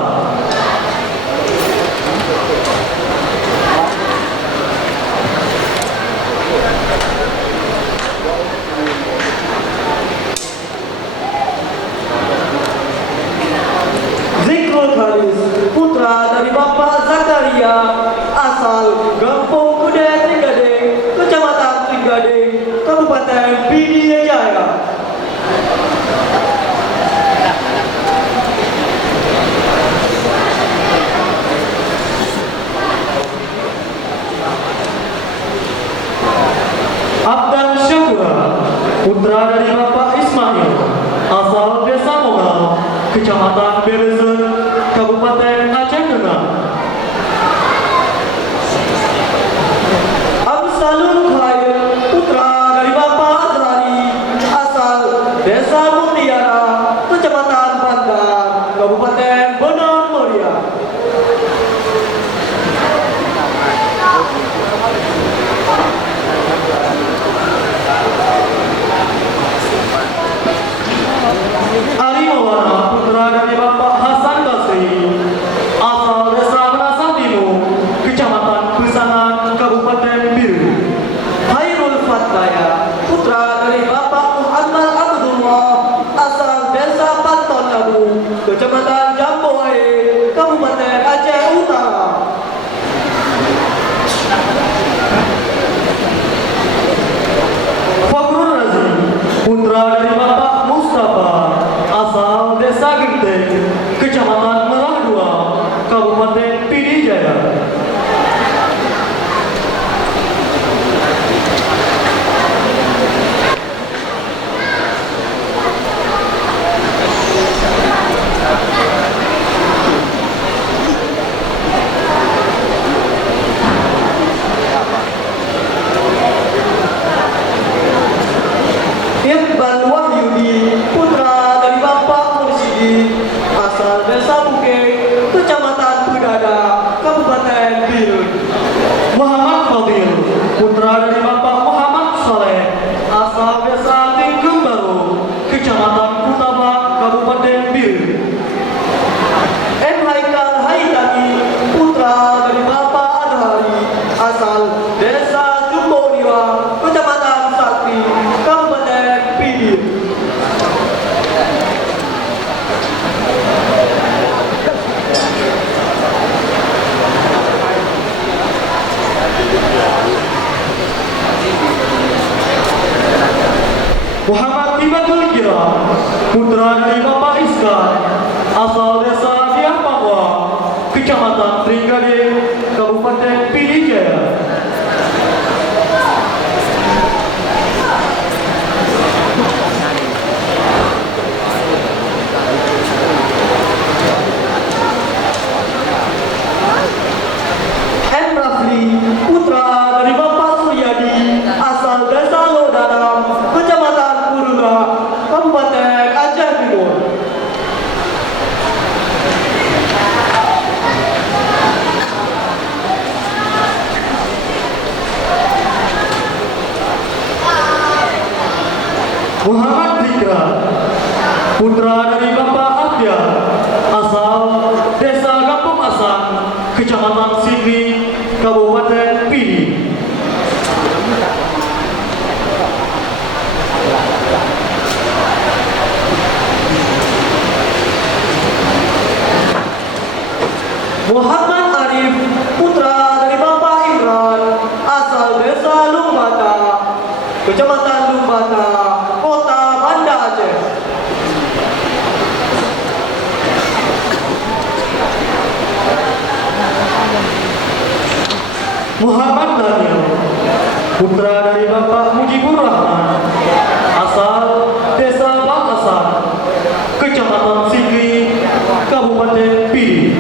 Zikrul Khalis, putra dari Bapak Zakaria, asal Gampung Kude Trenggading, kecamatan Trenggading, Kabupaten Pidi Jaya. Abdan Syakura, putra dari Bapak Ismail, asal desa Mogal, kecamatan Berezen, Kabupaten Aceh Tengah. Amsalul Khair, putra dari Bapak Azrari, asal desa Mutiara, kecamatan Bandar, Kabupaten Benar Meriah. Ali Maulana, putra dari Bapak Hasan Basri, asal desa Menasatinu, kecamatan Besangan, Kabupaten Biru. Hairul Fataya, putra dari Bapak Muhammad Abdullah, asal desa Panton Abu, kecamatan Jamboe, Kabupaten Aceh Utara. Fakhrul Razi, putra dari Bapak Mustafa, asal desa Genteng, kecamatan Merah Dua, Kabupaten Pidi Jaya. Iqbal Wahyu, Tibatul Kira, putra dari Bapak Iskan, asal desa Diapawa, Kecamatan Tringgade, Kabupaten Pidijaya. M. Rafli, putra dari Bapak Suryadi, asal desa Lodalam, Kecamatan Purula, Kabupaten Aceh Timur. Muhammad Zikra, putra dari Bapak Abdia, asal desa Kampung Asan, Kecamatan Sigli, Kabupaten Pidi. Muhammad Arif, putra dari Bapak Imran, asal desa Lumbata, Kecamatan Lumbata, Kota Banda Aceh. Muhammad Daniel, putra dari Bapak Mujibur Rahman, asal desa Bakasan, Kecamatan Sigli, Kabupaten Pidi.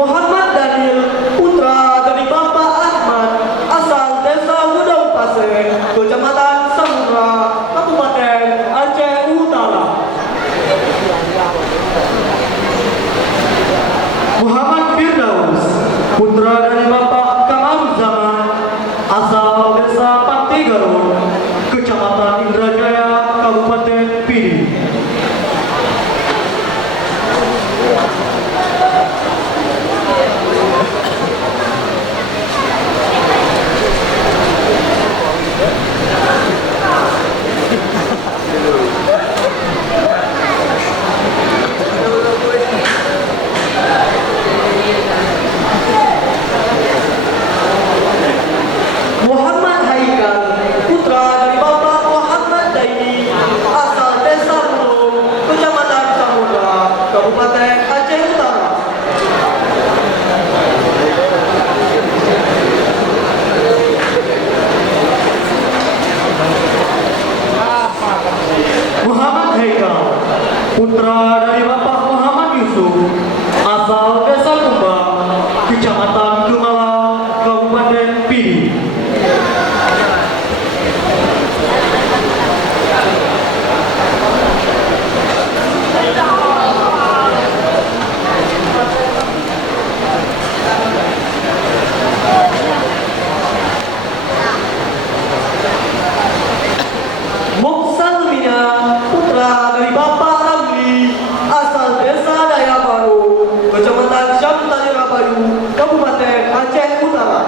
Muhammad Daniel, putra dari Bapak Ahmad, asal desa Gudang Pasir, Kecamatan Samudra, Kabupaten Aceh Utara. Muhammad Firdaus, putra dari Bapak Kamaruzzaman, asal desa Pantai Garut, Kecamatan Indrajaya, Kabupaten Pidi. Muhammad Haikal, putra dari Bapak Muhammad Daini, asal desa Mulung, Kecamatan Samudra, Kabupaten Aceh Utara. Muhammad Haikal, putra dari Bapak Muhammad Yusuf, asal desa Kumbang, Kecamatan Gemala, Kabupaten Pidi. Moksal Mina, putra dari Bapak Ramli, asal desa Daya Baru, Kecamatan Syamtani Rabayu, Kabupaten Aceh Utara.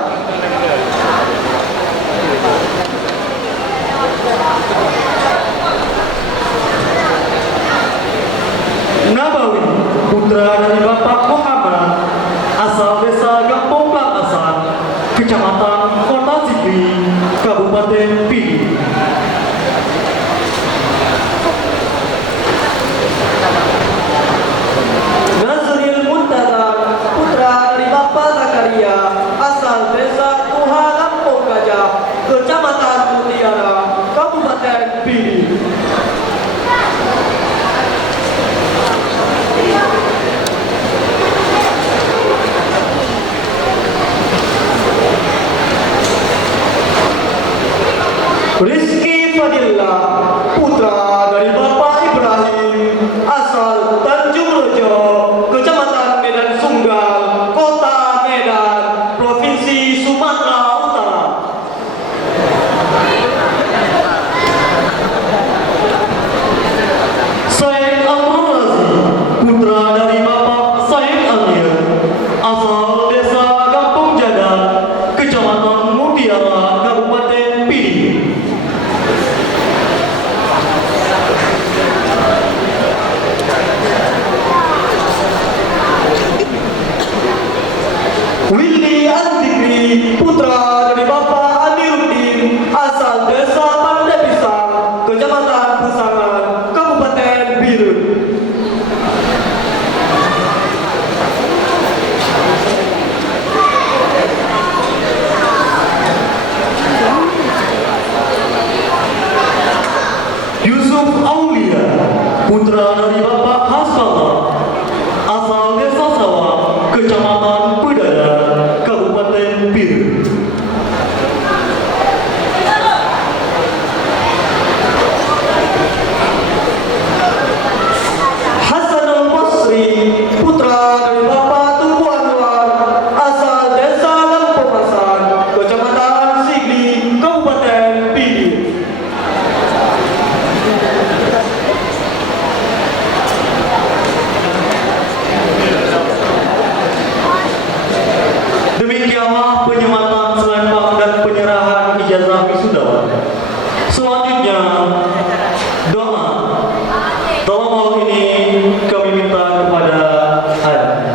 Nabawi, putra dari Bapak Muhammad, asal desa Gampong Pelakasan, Kecamatan Kota Sigli, Kabupaten Pidi. Nazril Muntazar, putra dari Bapak Zakaria, asal desa Tuha Kampung Gajah, Kecamatan Mutiara, Kabupaten Pidi. Rizky Fadillah, putra dari Bapak Ibrahim, asal Tanjung Rojo, Kecamatan Medan Sunggal, Kota Medan, Provinsi Sumatera Utara. Said Amrul Razi, putra dari Bapak Said Amir, asal desa Kampung Jadan, Kecamatan Mutiara, Kabupaten Pidi. Willy Antikri, putra putra dari Bapak Hasbullah, asal desa Sawah, Kecamatan Pedaya, Kabupaten Pire. Hasan Al-Basri, putra dari Bapak Tunku Anwar, asal desa Lempomasan, Kecamatan Sigli, Kabupaten Pidi. Demikianlah penyematan selempang dan penyerahan ijazah wisuda. Selanjutnya doa. Dalam hal ini kami minta kepada Anda.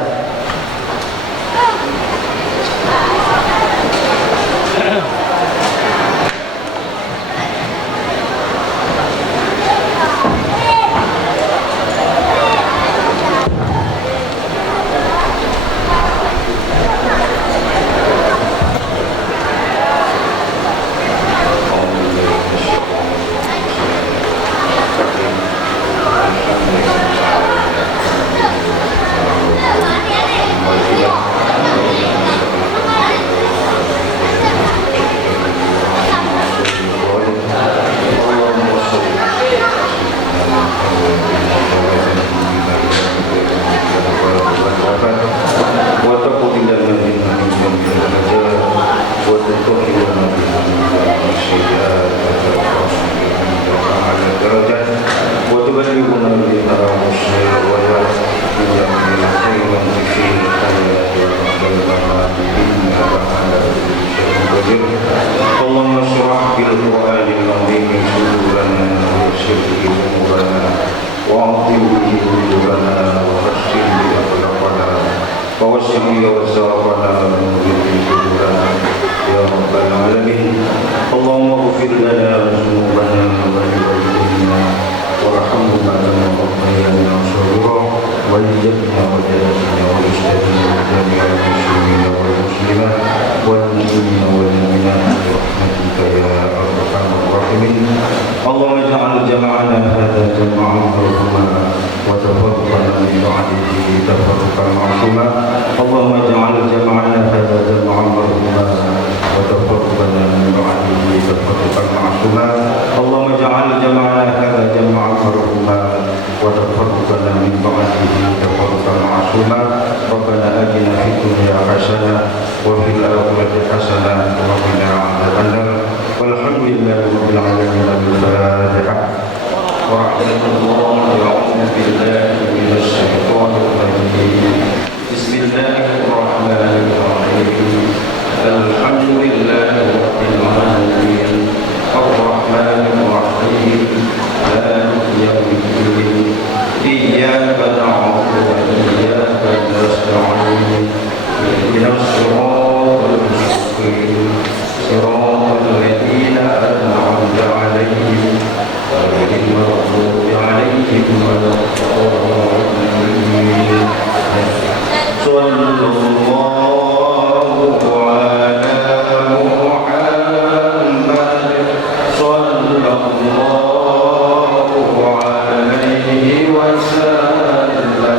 اللهم اشرح بالقرآن العظيم صدورنا ويسر به أمورنا وعظم به أجورنا وحسن به أخلاقنا ووسع به وزارنا ونور به صدورنا يا رب العالمين. اللهم اغفر لنا ذنوبنا ولوالدينا وارحمهما كما ربيانا صغيرا ولجدنا وجدتنا وأجدادنا وجميع المسلمين والمسلمات والمؤمنين والمؤمنات برحمتك يا أرحم الراحمين. اللهم اجعل جمعنا هذا جمعا مرحوما وتفرقنا من بعده تفرقا معصوما. اللهم اجعل جمعنا هذا جمعا مرحوما وتفرقنا من بعده تفرقا معصوما. اللهم اجعل جمعنا هذا جمعا مرحوما وتفرقنا من بعده تفرقا معصوما. ربنا آتنا في الدنيا حسنة وفي الآخرة حسنة وقنا عذاب النار. والحمد لله رب العالمين. بالفاتحة. ورحمة الله. أعوذ بالله من الشيطان الرجيم. بسم الله الرحمن الرحيم. الحمد لله رب العالمين الرحمن الرحيم مالك يوم الدين إياك نعبد وإياك نستعين اهدنا الصراط المستقيم صراط الذين أنعمت عليهم غير المغضوب عليهم ولا الضالين. صلى الله على محمد صلى الله عليه وسلم.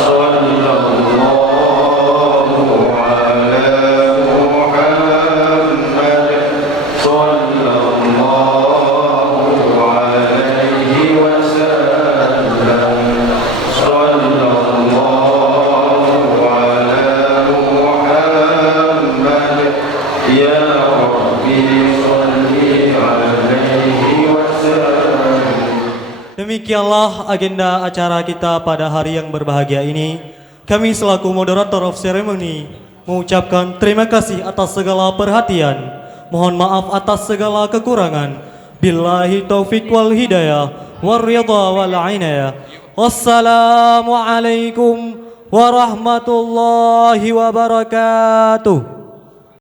صلى الله على محمد صلى الله عليه وسلم. صلى الله على محمد يا ربي صل عليه وسلم. Demikianlah agenda acara kita pada hari yang berbahagia ini. Kami selaku moderator of ceremony mengucapkan terima kasih atas segala perhatian. Mohon maaf atas segala kekurangan. Billahi taufiq wal hidayah wal ridha wal inayah. Wassalamualaikum warahmatullahi wabarakatuh.